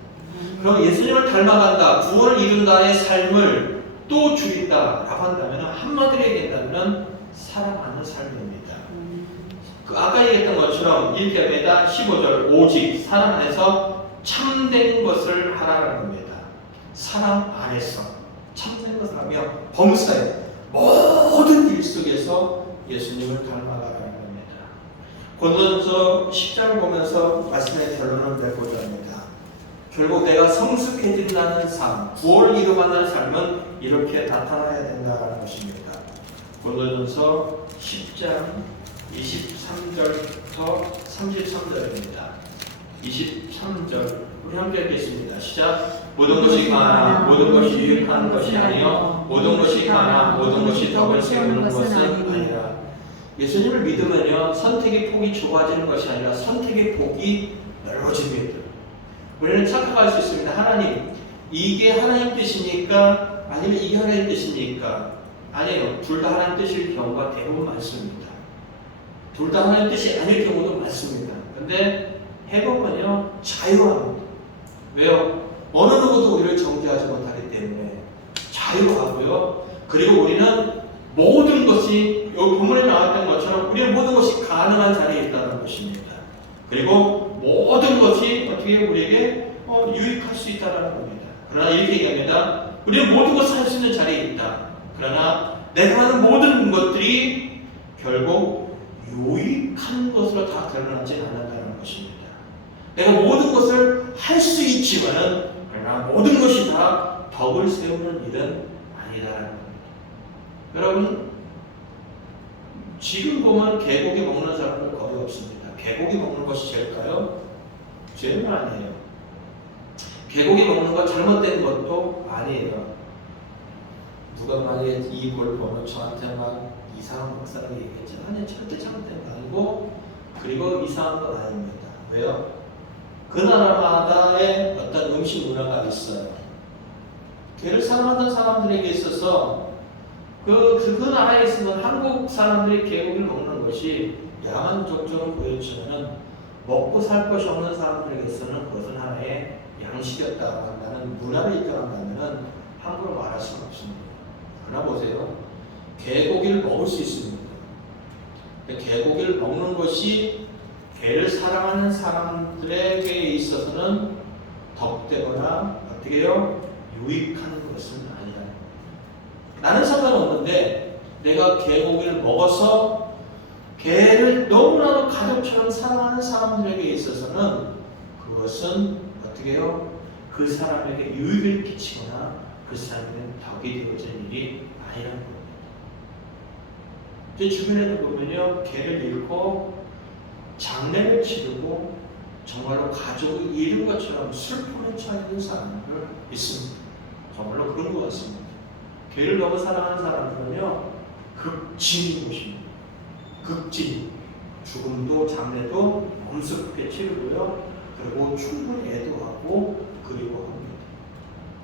그럼 예수님을 닮아간다, 구원을 이룬다의 삶을 또 줄인다라고 한다면 한마디로 얘기한다면 사랑하는 삶입니다. 그 아까 얘기했던 것처럼 이렇게 합니다. 15절 오직 사랑 안에서 참된 것을 하라는 겁니다. 사랑 안에서 참된 것을 하며 범사에 모든 일 속에서 예수님을 닮아가라는 겁니다. 고린도전서 10장을 보면서 말씀의 결론을 내고자 합니다. 결국 내가 성숙해진다는 삶, 구원을 이루어가는 삶은 이렇게 나타나야 된다는 것입니다. 고린도전서 10장 23절부터 33절입니다. 23절 우리 함께 읽겠습니다. 시작. 모든 것이 가나 모든 것이 유익한 것이 아니요 모든 것이 가나 모든 것이 덕을 세우는 것은 아니라. 예수님을 믿으면요, 선택의 폭이 좁아지는 것이 아니라 선택의 폭이 넓어집니다. 우리는 착각할 수 있습니다. 하나님, 이게 하나님 뜻입니까? 아니면 이게 하나님 뜻입니까? 아니에요. 둘 다 하나님 뜻일 경우가 대부분 많습니다. 둘 다 하나님 뜻이 아닐 경우도 많습니다. 근데 해보면요, 자유합니다. 왜요? 어느 누구도 우리를 정죄하지 못하기 때문에 자유하고요. 그리고 우리는 모든 것이 여기 본문에 나왔던 것처럼 우리는 모든 것이 가능한 자리에 있다는 것입니다. 그리고 모든 것이 어떻게 우리에게 유익할 수 있다는 겁니다. 그러나 이렇게 얘기합니다. 우리는 모든 것을 할 수 있는 자리에 있다. 그러나 내가 하는 모든 것들이 결국 유익한 것으로 다 드러나지 않는다는 것입니다. 내가 모든 것을 할 수 있지만은 그러나 모든 것이 다 덕을 세우는 일은 아니다라는 겁니다. 여러분, 지금 보면 개고기 먹는 사람은 거의 없습니다. 개고기 먹는 것이 죄일까요? 죄는 아니에요. 개고기 먹는 것 잘못된 것도 아니에요. 누가 만약에 이걸 보면 저한테 막 이상한 목사라고 얘기했잖아요. 아니, 절대 잘못된 거 아니고, 그리고 이상한 건 아닙니다. 왜요? 그 나라마다의 어떤 음식 문화가 있어요. 개를 사랑하던 사람들에게 있어서 그 나라에 있어서 한국 사람들이 개고기를 먹는 것이 야만족적으로 보여지면은 먹고 살 것이 없는 사람들에게서는 그것은 하나의 양식이었다고 한다는 문화를 입장한다면은 함부로 말할 수는 없습니다. 그러나 보세요. 개고기를 먹을 수 있습니다. 개고기를 먹는 것이 개를 사랑하는 사람들에게 있어서는 덕되거나 어떻게 해요? 유익한 것은 아니다. 나는 상관없는데 내가 개고기를 먹어서 개를 너무나도 가족처럼 사랑하는 사람들에게 있어서는 그것은 어떻게 해요? 그 사람에게 유익을 끼치거나 그 사람에게 덕이 되어질 일이 아니라는 겁니다. 제 주변에도 보면요, 개를 잃고 장례를 치르고 정말로 가족을 잃은 것처럼 슬픔에 처해 있는 사람들 있습니다. 정말로 그런 것 같습니다. 개를 너무 사랑하는 사람들은요, 극진인 것입니다. 극진. 죽음도 장례도 엄숙하게 치르고요. 그리고 충분히 애도하고 그리고 합니다.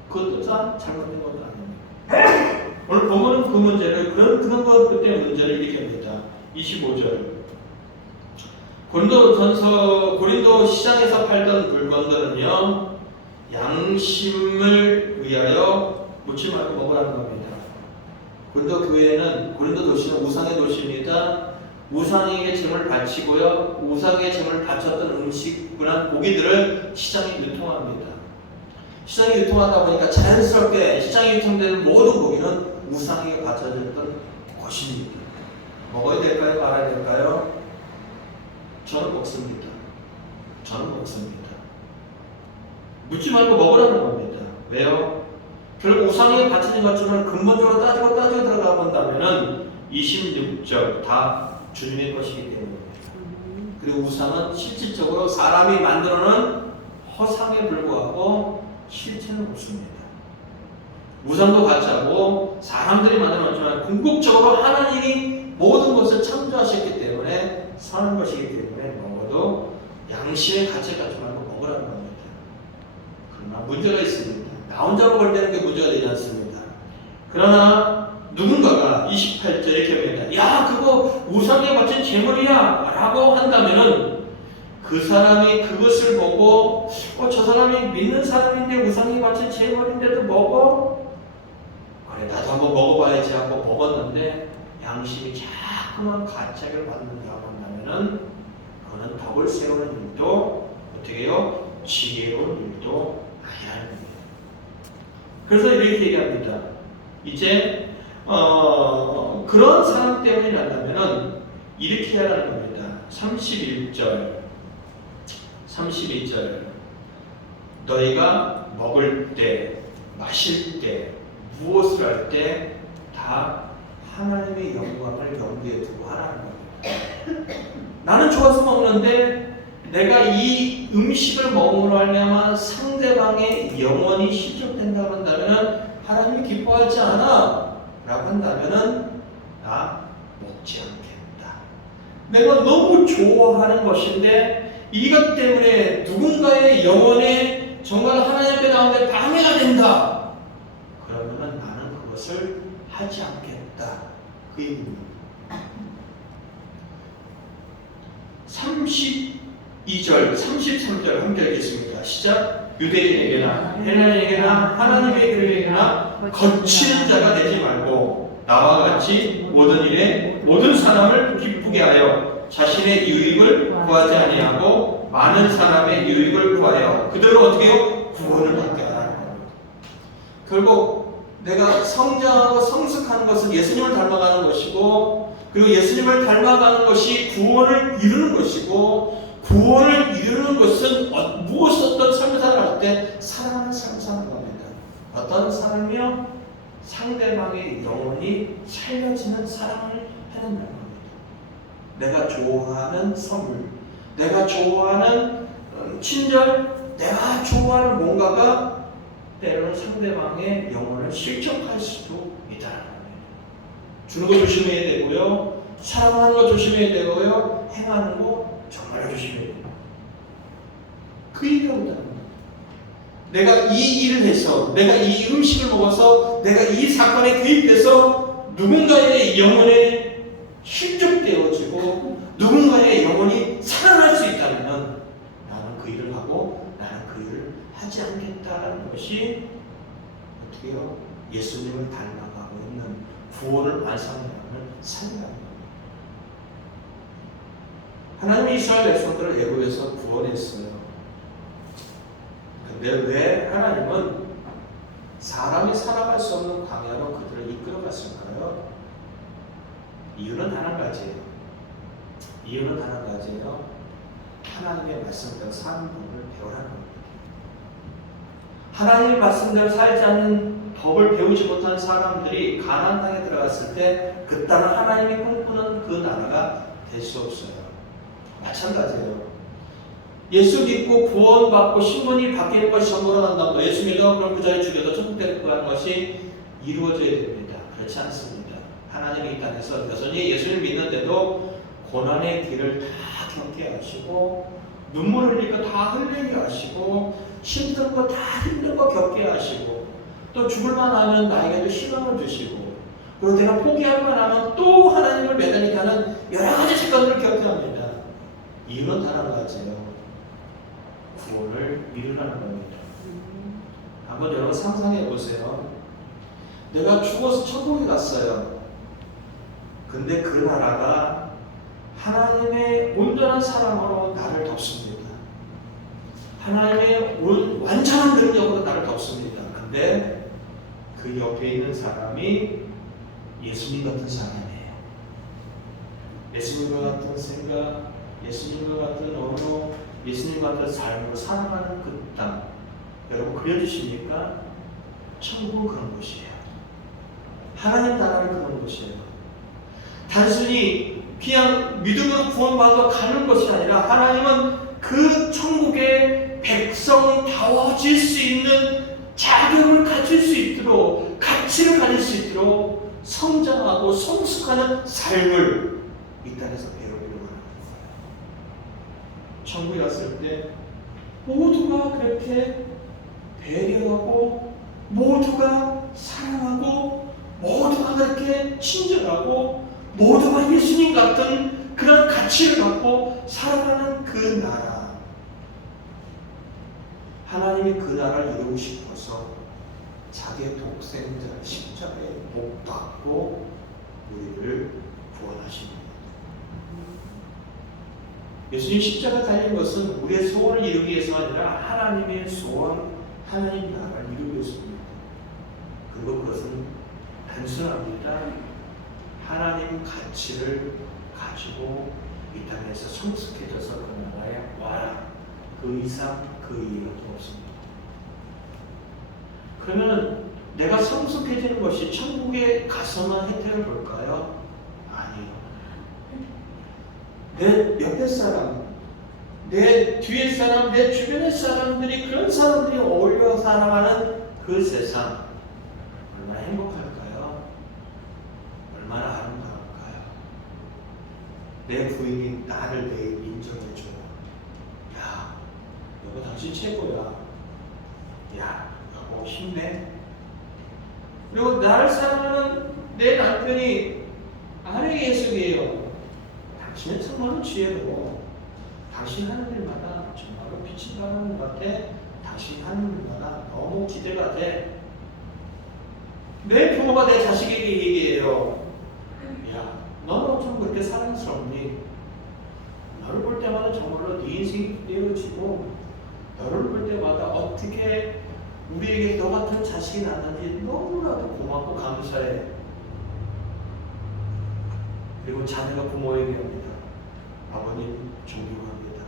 그것도 잘못된 것도 아닙니다. 오늘 보면은 그 문제를 그런 것 그때 문제를 이렇게 합니다. 25절. 고린도 시장에서 팔던 물건들은요, 양심을 위하여 묻지 말고 먹으라는 겁니다. 고린도 교회는, 고린도 도시는 우상의 도시입니다. 우상에게 제물을 바치고요, 우상의 제물을 바쳤던 음식이나 고기들을 시장에 유통합니다. 시장에 유통하다 보니까 자연스럽게 시장에 유통되는 모든 고기는 우상에게 바쳐졌던 것입니다. 먹어야 될까요? 말아야 될까요? 저는 먹습니다. 저는 먹습니다. 묻지 말고 먹으라는 겁니다. 왜요? 결국 우상에 바쳐진 것처럼 근본적으로 따지고 들어가 본다면은 26절 다 주님의 것이기 때문입니다. 그리고 우상은 실질적으로 사람이 만들어놓은 허상에 불과하고 실체는 없습니다. 우상도 가짜고 사람들이 만들어놨지만 궁극적으로 하나님이 모든 것을 창조하셨기 때문에 사는 것이기 때문에 먹어도 양심의 가치를 가지고 말고 먹으라는 겁니다. 그러나 문제가 있습니다. 나 혼자 먹을 때는 그게 문제가 되지 않습니다. 그러나 누군가가 28절 이렇게 합니다. 야, 그거 우상에 바친 제물이야 라고 한다면은 그 사람이 그것을 보고 저 사람이 믿는 사람인데 우상에 바친 제물인데도 먹어? 그래, 나도 한번 먹어봐야지 하고 먹었는데 양심이 자꾸만 가책을 받는다고 한다면은 그거는 덕을 세우는 일도 어떻게 해요? 지혜로운 일도 아니라는 겁니다. 그래서 이렇게 얘기합니다. 이제 그런 사람 때문이라면은 이렇게 하라는 겁니다. 31절 너희가 먹을 때, 마실 때, 무엇을 할 때 다 하나님의 영광을 염두에 두고 하라는 겁니다. 나는 좋아서 먹는데 내가 이 음식을 먹음으로 말미암아 상대방의 영혼이 실족된다고 한다면 하나님이 기뻐하지 않아 라고 한다면 나 먹지 않겠다. 내가 너무 좋아하는 것인데 이것 때문에 누군가의 영혼에 정말 하나님 앞에 나오는데 방해가 된다. 그러면 나는 그것을 하지 않겠다. 그 얘기입니다. 32절, 33절 함께 읽겠습니다. 시작. 유대인에게나 헬라인에게나 하나님의 교회에게나 거치는 자가 되지 말고 나와 같이 모든 일에 모든 사람을 기쁘게 하여 자신의 유익을 구하지 아니하고 많은 사람의 유익을 구하여 그들로 어떻게 해요? 구원을 받게 하라는 겁니다. 결국 내가 성장하고 성숙하는 것은 예수님을 닮아가는 것이고 그리고 예수님을 닮아가는 것이 구원을 이루는 것이고 구원을 이루는 것은 무엇 어떤 삶을 살아갈 때 사랑하는 삶을 사는 겁니다. 어떤 사람이요? 상대방의 영혼이 살려지는 사랑을 해낸다는 겁니다. 내가 좋아하는 선물, 내가 좋아하는 친절, 내가 좋아하는 뭔가가 때로는 상대방의 영혼을 실족할 수도 있다는 겁니다. 주는 거 조심해야 되고요. 사랑하는 거 조심해야 되고요. 행하는 거 정말 조심해야 됩니다. 그 얘기가 온다는 겁니다. 내가 이 일을 해서, 내가 이 음식을 먹어서, 내가 이 사건에 개입해서 누군가의 영혼에 실족되어지고 누군가의 영혼이 살아날 수 있다면 나는 그 일을 하고 나는 그 일을 하지 않겠다는 것이 어떻게 해요? 예수님을 닮아가고 있는 구원을 완성하는 삶이라는 겁니다. 하나님이 이스라엘 백성들을 애굽에서 구원했어요. 근데 왜 하나님은 사람이 살아갈 수 없는 광야로 그들을 이끌어갔을까요? 이유는 한 가지예요. 이유는 한 가지예요. 하나님의 말씀대로 사는 법을 배우라는 겁니다. 하나님의 말씀대로 살지 않는 법을 배우지 못한 사람들이 가나안 땅에 들어갔을 때 그 땅은 하나님이 꿈꾸는 그 나라가 될 수 없어요. 마찬가지예요. 예수 믿고 구원받고 신분이 바뀌는 것이 전부로 간다고 예수 믿어 그럼 그 자리에 죽여도 천국에 가는 것이 이루어져야 됩니다. 그렇지 않습니다. 하나님이 이 땅에서 여전히 예수를 믿는데도 고난의 길을 다 겪게 하시고 눈물 흘릴 거 다 흘리게 하시고 힘든 거 다 힘든 거 겪게 하시고 또 죽을만 하면 나에게도 희망을 주시고 그리고 내가 포기할만 하면 또 하나님을 매달리게 하는 여러 가지 사건들을 겪게 합니다. 이유는 단 한 가지예요. 구원을 이루라는 겁니다. 한번 여러분 상상해 보세요. 내가 죽어서 천국에 갔어요. 근데 그 나라가 하나님의 온전한 사랑으로 나를 덮습니다. 하나님의 완전한 능력으로 나를 덮습니다. 근데 그 옆에 있는 사람이 예수님 같은 사람이에요. 예수님과 같은 생각, 예수님과 같은 언어, 예수님 같은 삶으로 살아가는 그 땅. 여러분 그려주십니까? 천국은 그런 곳이에요. 하나님 나라는 그런 곳이에요. 단순히 그냥 믿음으로 구원받아 가는 것이 아니라 하나님은 그 천국의 백성다워질 수 있는 자격을 갖출 수 있도록, 가치를 가질 수 있도록 성장하고 성숙하는 삶을 이 땅에서 배우려고 하는 거예요. 천국에 갔을 때 모두가 그렇게 배려하고, 모두가 사랑하고, 모두가 그렇게 친절하고, 모두가 예수님 같은 그런 가치를 갖고 살아가는 그 나라. 하나님이 그 나라를 이루고 싶어서 자기의 독생자를 십자가에 못 박고 우리를 구원하십니다. 예수님 십자가 달린 것은 우리의 소원을 이루기 위해서가 아니라 하나님의 소원, 하나님 나라를 이루기 위해서입니다. 그리고 그것은 단순합니다. 하나님 가치를 가지고 이 땅에서 성숙해져서 그 나라에 와라. 그 이상 그 이유도 없습니다. 그러면 내가 성숙해지는 것이 천국에 가서만 혜택을 볼까요? 아니요. 내 옆에 사람, 내 뒤에 사람, 내 주변의 사람들이, 그런 사람들이 어울려 살아가는 그 세상 얼마나 행복할까요? 얼마나 아름다울까요? 내 부인이 나를 매일 인정해줘요. 야, 여보 당신 최고야. 야, 여보 힘내. 그리고 나를 사랑하는 내 남편이 아내 계속이에요. 당신은 정말로 지혜로워. 당신 하는 일마다 정말로 빛이 나는 것 같아. 당신 하는 일마다 너무 기대가 돼. 내 부모가 내 자식에게 얘기해요. 야, 너는 어쩜 그렇게 사랑스럽니? 너를 볼 때마다 정말로 네 인생이 떼어지고, 너를 볼 때마다 어떻게 우리에게 너 같은 자식이 낳는지 너무나도 고맙고 감사해. 그리고 자녀가 부모에게 합니다. 아버님 존경합니다.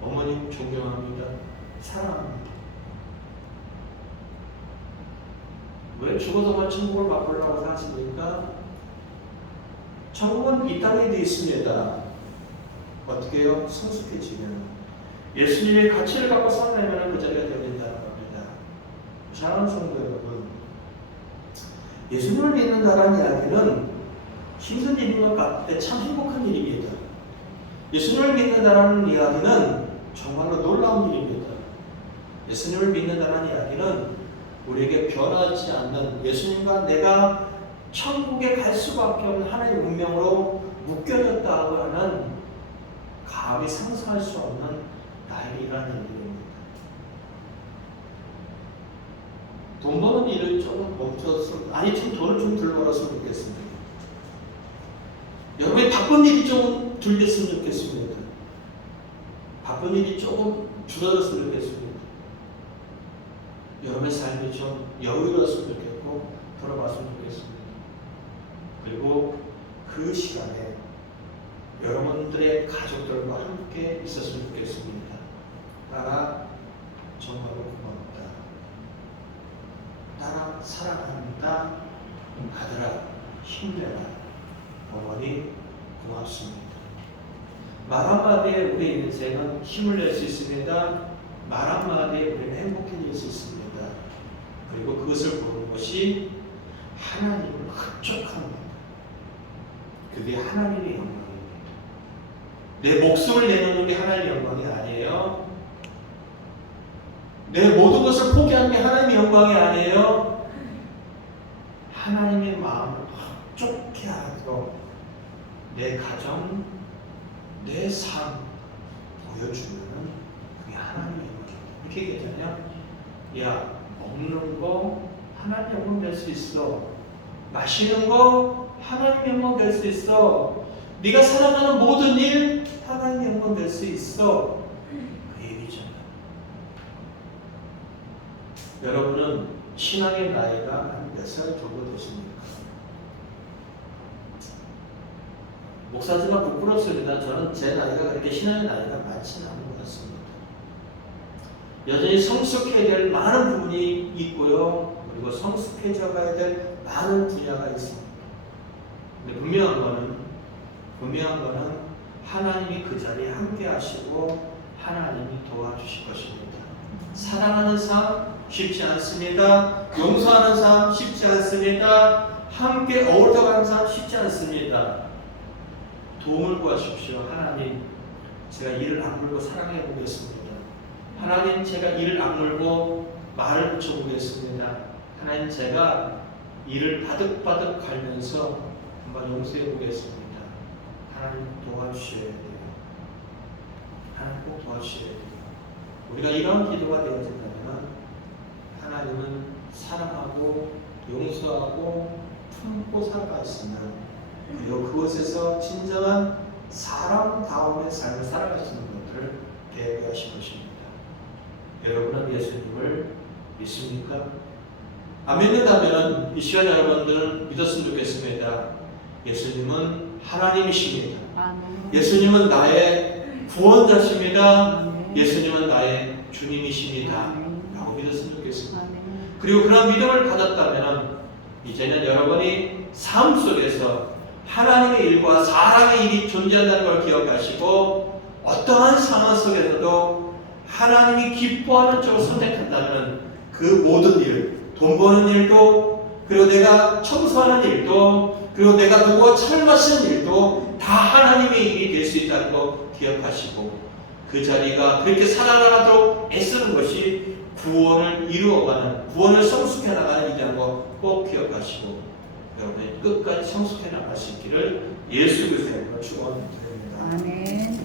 어머님 존경합니다. 사랑합니다. 왜 죽어서만 천국을 맛보려고 하십니까? 천국은 이 땅에 되어 있습니다. 어떻게 해요? 성숙해지면 예수님의 가치를 갖고 살아내면 그 자리가 되어진다는 겁니다. 사랑하는 성도 여러분, 예수님을 믿는다는 이야기는 힘든 일인 것 같은데 참 행복한 일입니다. 예수님을 믿는다는 이야기는 정말로 놀라운 일입니다. 예수님을 믿는다는 이야기는 우리에게 변하지 않는, 예수님과 내가 천국에 갈 수밖에 없는 하나님의 운명으로 묶여졌다고 하는 감히 상상할 수 없는 나에게 일하는 일입니다. 돈 버는 일을 좀 멈춰서, 아니 좀 돈을 좀 덜 벌었으면 좋겠습니다. 여러분이 바쁜 일이 좀 덜 됐으면 좋겠습니다. 바쁜 일이 조금 줄어들었으면 좋겠습니다. 여러분의 삶이 좀 여유로웠으면 좋겠고 돌아봤으면 좋겠습니다. 그리고 그 시간에 여러분들의 가족들과 함께 있었으면 좋겠습니다. 나라 정말로 고맙다. 나라 사랑합니다. 아들아 힘내라. 어머니 고맙습니다. 말 한마디에 우리 인생은 힘을 낼 수 있습니다. 말 한마디에 우리는 행복해질 수 있습니다. 그리고 그것을 보는 것이 하나님을 흡족합니다. 그게 하나님의 영광입니다. 내 목숨을 내놓는 게 하나님의 영광이 아니에요. 내 모든 것을 포기하는 게 하나님의 영광이 아니에요. 하나님의 마음을 흡족해 하도록 내 가정, 내 삶 보여주면은 그게 하나님의 영광입니다. 이렇게 얘기하잖아요. 야, 먹는 거 하나님 영광 될 수 있어. 마시는 거 하나님 영광 될 수 있어. 네가 살아가는 모든 일 하나님 영광 될 수 있어. 그 얘기잖아. 여러분은 신앙의 나이가 몇 살 정도 되십니까? 목사지만 부끄럽습니다. 저는 제 나이가 그렇게 신앙의 나이가 많지는 않은 것 같습니다. 여전히 성숙해야 될 많은 부분이 있고요. 그리고 성숙해져 가야 될 많은 분야가 있습니다. 근데 분명한 거는 하나님이 그 자리에 함께 하시고 하나님이 도와주실 것입니다. 사랑하는 삶 쉽지 않습니다. 용서하는 삶 쉽지 않습니다. 함께 어울려 가는 삶 쉽지 않습니다. 도움을 구하십시오. 하나님, 제가 이를 악물고 사랑해 보겠습니다. 하나님, 제가 이를 악물고 말을 붙여보겠습니다. 하나님, 제가 이를 바득바득 갈면서 한번 용서해 보겠습니다. 하나님 도와주셔야 돼요. 하나님 꼭 도와주셔야 돼요. 우리가 이런 기도가 되어진다면 하나님은 사랑하고 용서하고 품고 살아가시는, 그리고 그곳에서 진정한 사람다움의 삶을 살아가시는 것들을 계획하신 것입니다. 여러분은 예수님을 믿습니까? 안 믿는다면 이 시간 여러분들 믿었으면 좋겠습니다. 예수님은 하나님이십니다. 예수님은 나의 구원자십니다. 예수님은 나의 주님이십니다. 라고 믿었으면 좋겠습니다. 그리고 그런 믿음을 가졌다면 이제는 여러분이 삶 속에서 하나님의 일과 사람의 일이 존재한다는 걸 기억하시고 어떠한 상황 속에서도 하나님이 기뻐하는 쪽을 선택한다면 그 모든 일, 돈 버는 일도, 그리고 내가 청소하는 일도, 그리고 내가 누구와 차를 마시는 일도 다 하나님의 일이 될 수 있다는 거 기억하시고 그 자리가 그렇게 살아나가도록 애쓰는 것이 구원을 이루어가는, 구원을 성숙해 나가는 일이라는 거 꼭 기억하시고 여러분이 끝까지 성숙해 나갈 수 있기를 예수 그리스도로 축원드립니다. 아멘.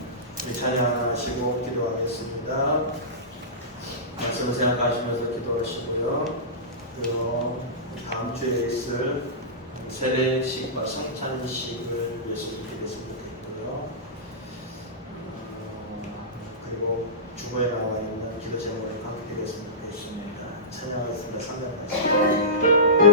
찬양 하나 하시고 기도하겠습니다. 말씀을 생각하시면서 기도하시고요. 그리고 다음 주에 있을 세례식과 성찬식을 예수님께 드렸으면 좋겠고요. 그리고 주보에 나와 있는 기도 제목을 함께 드렸으면 좋겠습니다. 찬양하겠습니다. 상담하시죠.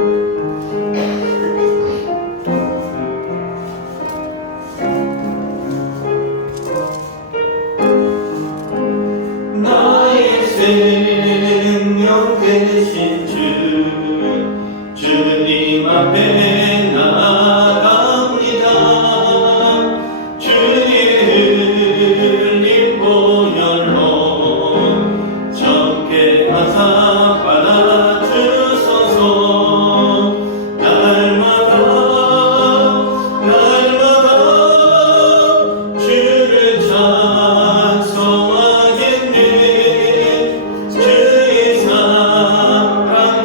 생명 되신 주님 앞에 나갑니다. 주님 흘린 보혈로 적게 하사 받아주소서. 날마다 주를 찬송하겠네. 주의 사랑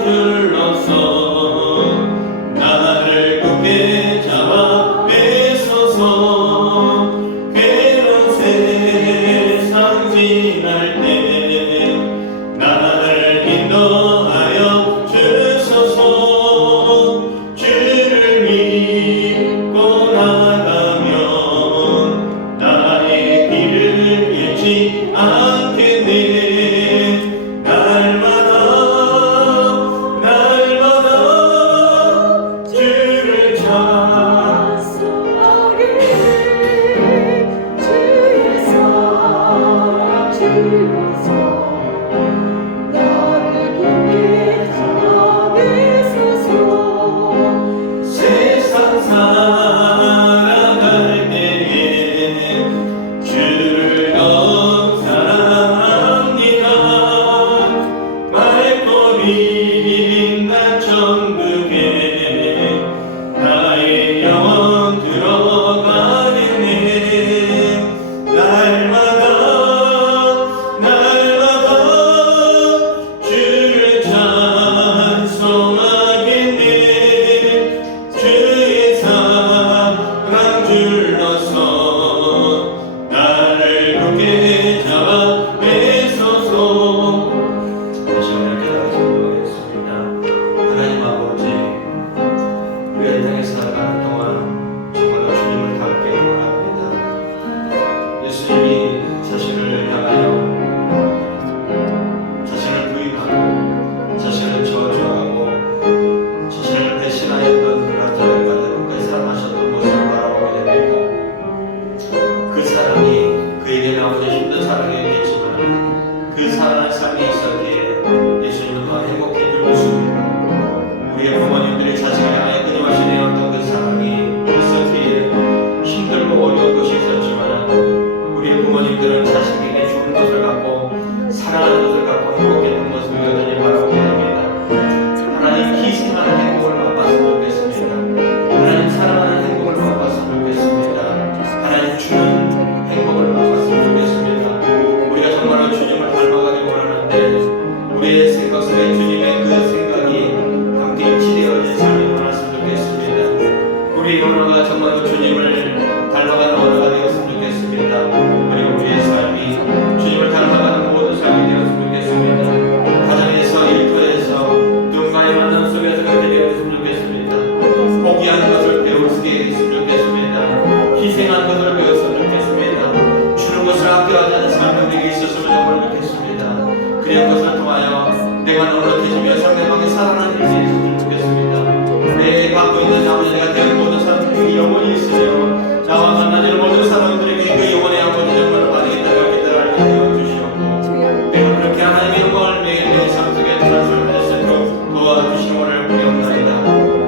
내가 노력해주며 상대방의 사랑을 줄 수 있으면 좋겠습니다. 내 갖고 있는 아버지 내가 되는 모든 사람들에게 영원히 있으며 나와 만나는 모든 사람들에게 그 영원의 아버지 정말로 받으겠다고 깨달아 하여 주시옵고 내가 그렇게 하나님의 영광을 위해 내 삶 속에 transform할 수 있도록 도와주시오를 구원합니다.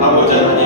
아버지 하나님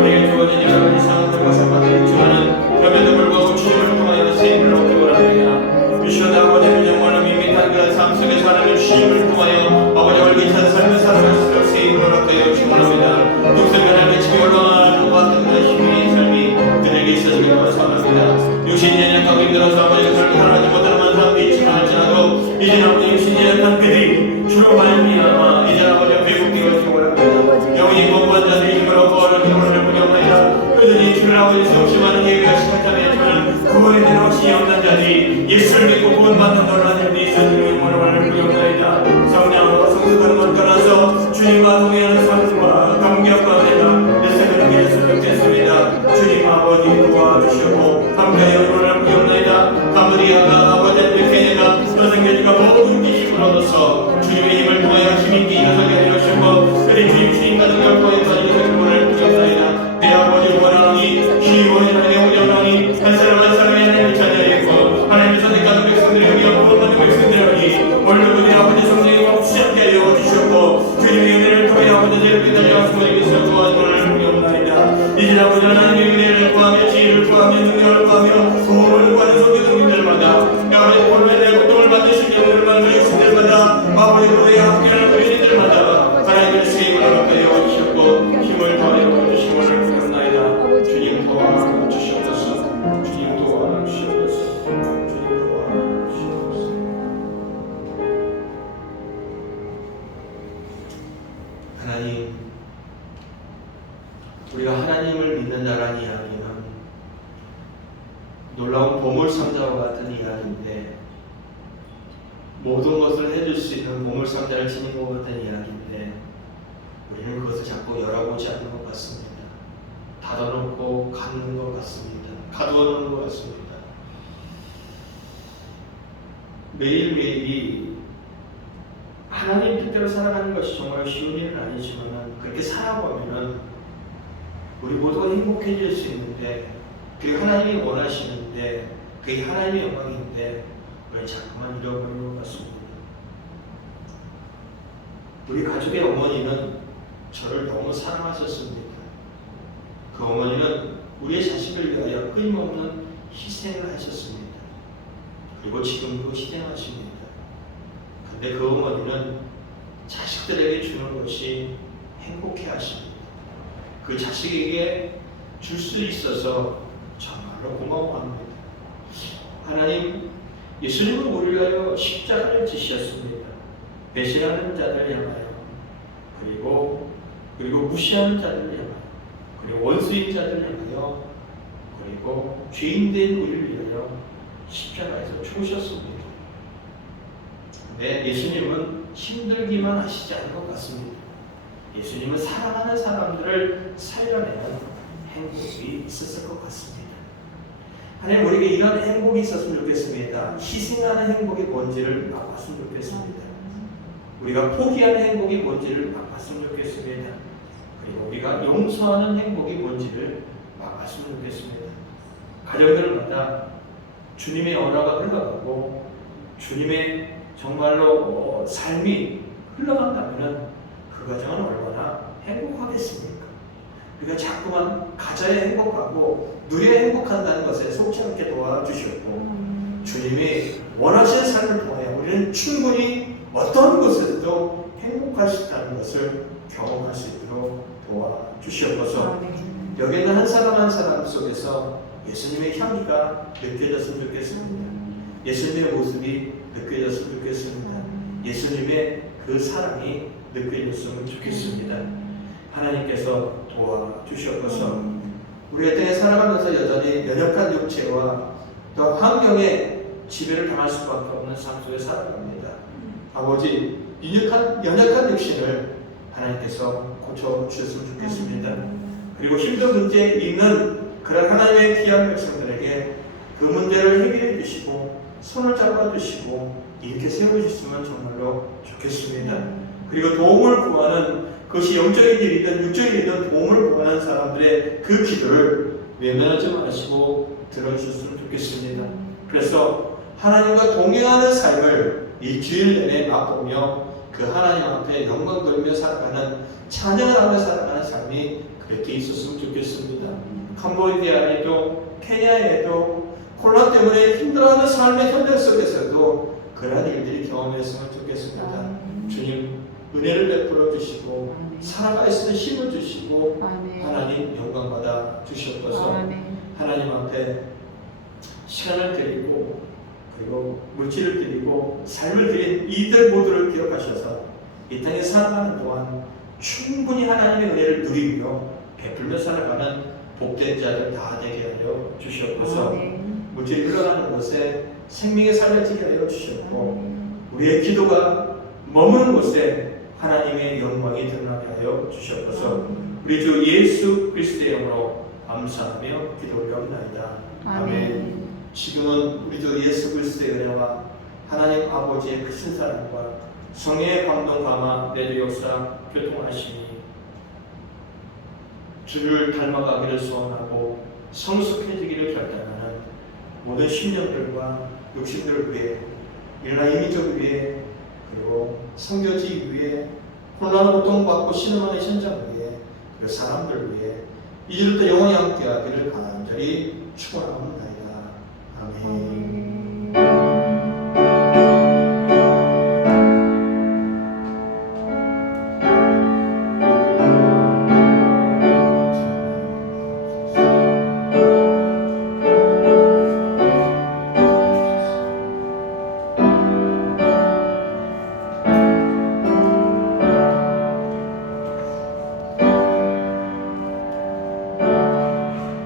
우리에게 주어진 여러 가지 상황들과 상관이 있지만은 그럼에도 불구하고 주님을 통하여 세임을 얻기 원합니다. 주시옵다 아버지는 정말로 밋밋한 그 삶 속에 하나님 주님을 통하여 아버지 얼기찬 삶을 살아갈수록 세임을 얻게 하여 주옵니다. 독생자를 집에 올라가는 것 같은 그런 힘의 삶이 그들에게 있어지길 원합니다. 육신이 연약하고 힘들어서 아버지 그를 살아가지 못하는 사람도 있지만 할지라도 이제 아버지 육신이 연약한 그들이 주로 말미암아 이제 아버지 회복되어 주고 원합니다. 영원히 공부한 자들이 힘을 얻고 어려운 영혼을 부정하여 그들이 주를 아버지 수없이 많은 예배가 시작하며 저는 구원에 대한 확신이 없는 자들이 예수를 믿고 구원받는 놀라는 일이 있어지는 영혼을 부정하여다. 성령과 성숙하는 것 떠나서 주님과 동행하는 삶과 감격과 내가 내 생을 위해서 뵙겠습니다. 주님 아버지 도와주시고 함께하여 영혼을 부정하여다. 가브리아가 아버지의 베테네가 여성계주가 모든 힘을 얻어서 주님의 힘을 통하여 힘있게 일어서게 하여 주시고 그리 주님과 능력과 인사에서 영혼을 부정하여다. 내 아버지 원하노니 희원의 하나님의 원하노니 한 사람 한 사람의 하나님을 찾아야겠고 하나님의 선택하는 백성들을 위하여 구원받는 백성들이니 오늘도 내 아버지 성령과 혹시하게 하여 주시옵고 주님의 은혜를 통해 아버지 죄를 깨달아 주님의 선거와 원을 부여옵나이다. 이제 아버지 하나님의 은혜를 구하며 지혜를 구하며 능력을 구하며 구원을 구하는 성교동들마다 아버지 본래 내 고통을 받으신 영혼을 받는 백성들마다 아버지 너의 함께하는 의인들마다 하나님의 세임을 얻게 하여 주시옵고 힘을 더하여 주시옵을 부탁나이다. 주님 도와주시옵소서. 주님 도와주시옵소서. 주님 도와주시옵소서. 하나님, 우리가 하나님을 믿는다라는 이야기는 놀라운 보물상자와 같은 이야기인데 모든 것을 해줄 수 있는 보물상자를 지닌 것 같은 이야기인데 우리는 그것을 자꾸 열어보지 않는 것 같습니다. 닫아놓고 갖는 것 같습니다. 가두어놓는 것 같습니다. 매일매일이 하나님 뜻대로 살아가는 것이 정말 쉬운 일은 아니지만 그렇게 살아보면 우리 모두가 행복해질 수 있는데 그게 하나님이 원하시는데 그게 하나님의 영광인데 우리는 자꾸만 잃어버리는 것 같습니다. 우리 가족의 어머니는 저를 너무 사랑하셨습니다. 그 어머니는 우리의 자식을 위하여 끊임없는 희생을 하셨습니다. 그리고 지금도 희생하십니다. 근데 그 어머니는 자식들에게 주는 것이 행복해 하십니다. 그 자식에게 줄 수 있어서 정말로 고마워합니다. 하나님, 예수님은 우리를 위하여 십자가를 지셨습니다. 배신하는 자들을 향하여 그리고 무시하는 자들을 향하여 그리고 원수인 자들을 향하여 그리고 죄인된 우리를 위하여 십자가에서 죽으셨습니다. 근데 예수님은 힘들기만 하시지 않은 것 같습니다. 예수님은 사랑하는 사람들을 살려내는 행복이 있었을 것 같습니다. 하나님 우리에게 이런 행복이 있었으면 좋겠습니다. 희생하는 행복이 뭔지를 맛봤으면 좋겠습니다. 우리가 포기하는 행복이 뭔지를 맛봤으면 좋겠습니다. 그리고 우리가 용서하는 행복이 뭔지를 맛봤으면 좋겠습니다. 가정들마다 주님의 언어가 흘러가고 주님의 정말로 삶이 흘러간다면 그 가정은 얼마나 행복하겠습니까? 우리가 자꾸만 가져야 행복하고 누려야 행복한다는 것에 속지 않게 도와주셨고 주님이 원하시는 삶을 통해 우리는 충분히 어떤 곳에서도 행복할 수 있다는 것을 경험할 수 있도록 도와주시옵소서. 여기 있는 한 사람 한 사람 속에서 예수님의 향기가 느껴졌으면 좋겠습니다. 예수님의 모습이 느껴졌으면 좋겠습니다. 예수님의 그 사랑이 느껴졌으면 좋겠습니다. 하나님께서 도와주시옵소서. 우리가 땅에 살아가면서 여전히 연약한 육체와 또 환경에 지배를 당할 수밖에 없는 삶 속에 살아갑니다. 아버지, 연약한 육신을 하나님께서 고쳐주셨으면 좋겠습니다. 그리고 힘든 문제에 있는 그런 하나님의 귀한 백성들에게 그 문제를 해결해 주시고 손을 잡아주시고 이렇게 세워주셨으면 정말로 좋겠습니다. 그리고 도움을 구하는 그것이 영적인 일이든 육적인 일이든 도움을 구하는 사람들의 그 기도를 외면하지 마시고 들어주셨으면 좋겠습니다. 그래서 하나님과 동행하는 삶을 일주일 내내 맛보며 그 하나님 앞에 영광 돌리며 살아가는 찬양을 하며 살아가는 삶이 그렇게 있었으면 좋겠습니다. 캄보디아에도 케냐에도 코로나 때문에 힘들어하는 삶의 현장 속에서도 그러한 일들이 경험했으면 좋겠습니다. 주님 은혜를 베풀어 주시고 살아갈 수 있는 힘을 주시고 아멘. 하나님 영광 받아 주시옵소서. 아멘. 하나님 앞에 시간을 드리고 그리고 물질을 드리고 삶을 드린 이들 모두를 기억하셔서 이 땅에 살아가는 동안 충분히 하나님의 은혜를 누리며 베풀며 살아가는 복된 자들 다 되게 하여 주시옵소서. 아멘. 물질이 흘러가는 곳에 생명의 삶을 지게 하여 주시옵고 우리의 기도가 머무는 곳에 하나님의 영광이 드러나게 하여 주시옵소서. 우리 주 예수 그리스도의 이름으로 감사하며 기도하옵나이다. 아멘. 지금은 우리 주 예수 그리스도의 은혜와 하나님 아버지의 크신 사랑과 성령의 감동 감화 내려오사 교통하시니 주를 닮아가기를 소원하고 성숙해지기를 결단하는 모든 심령들과 육신들 위해 일어나 이민족 위해 그리고 성교지 위해 혼란 고통받고 신음하는 현장 위에 그 사람들 위해 이제부터 영원히 함께하기를 간절히 축원합니다. 아멘.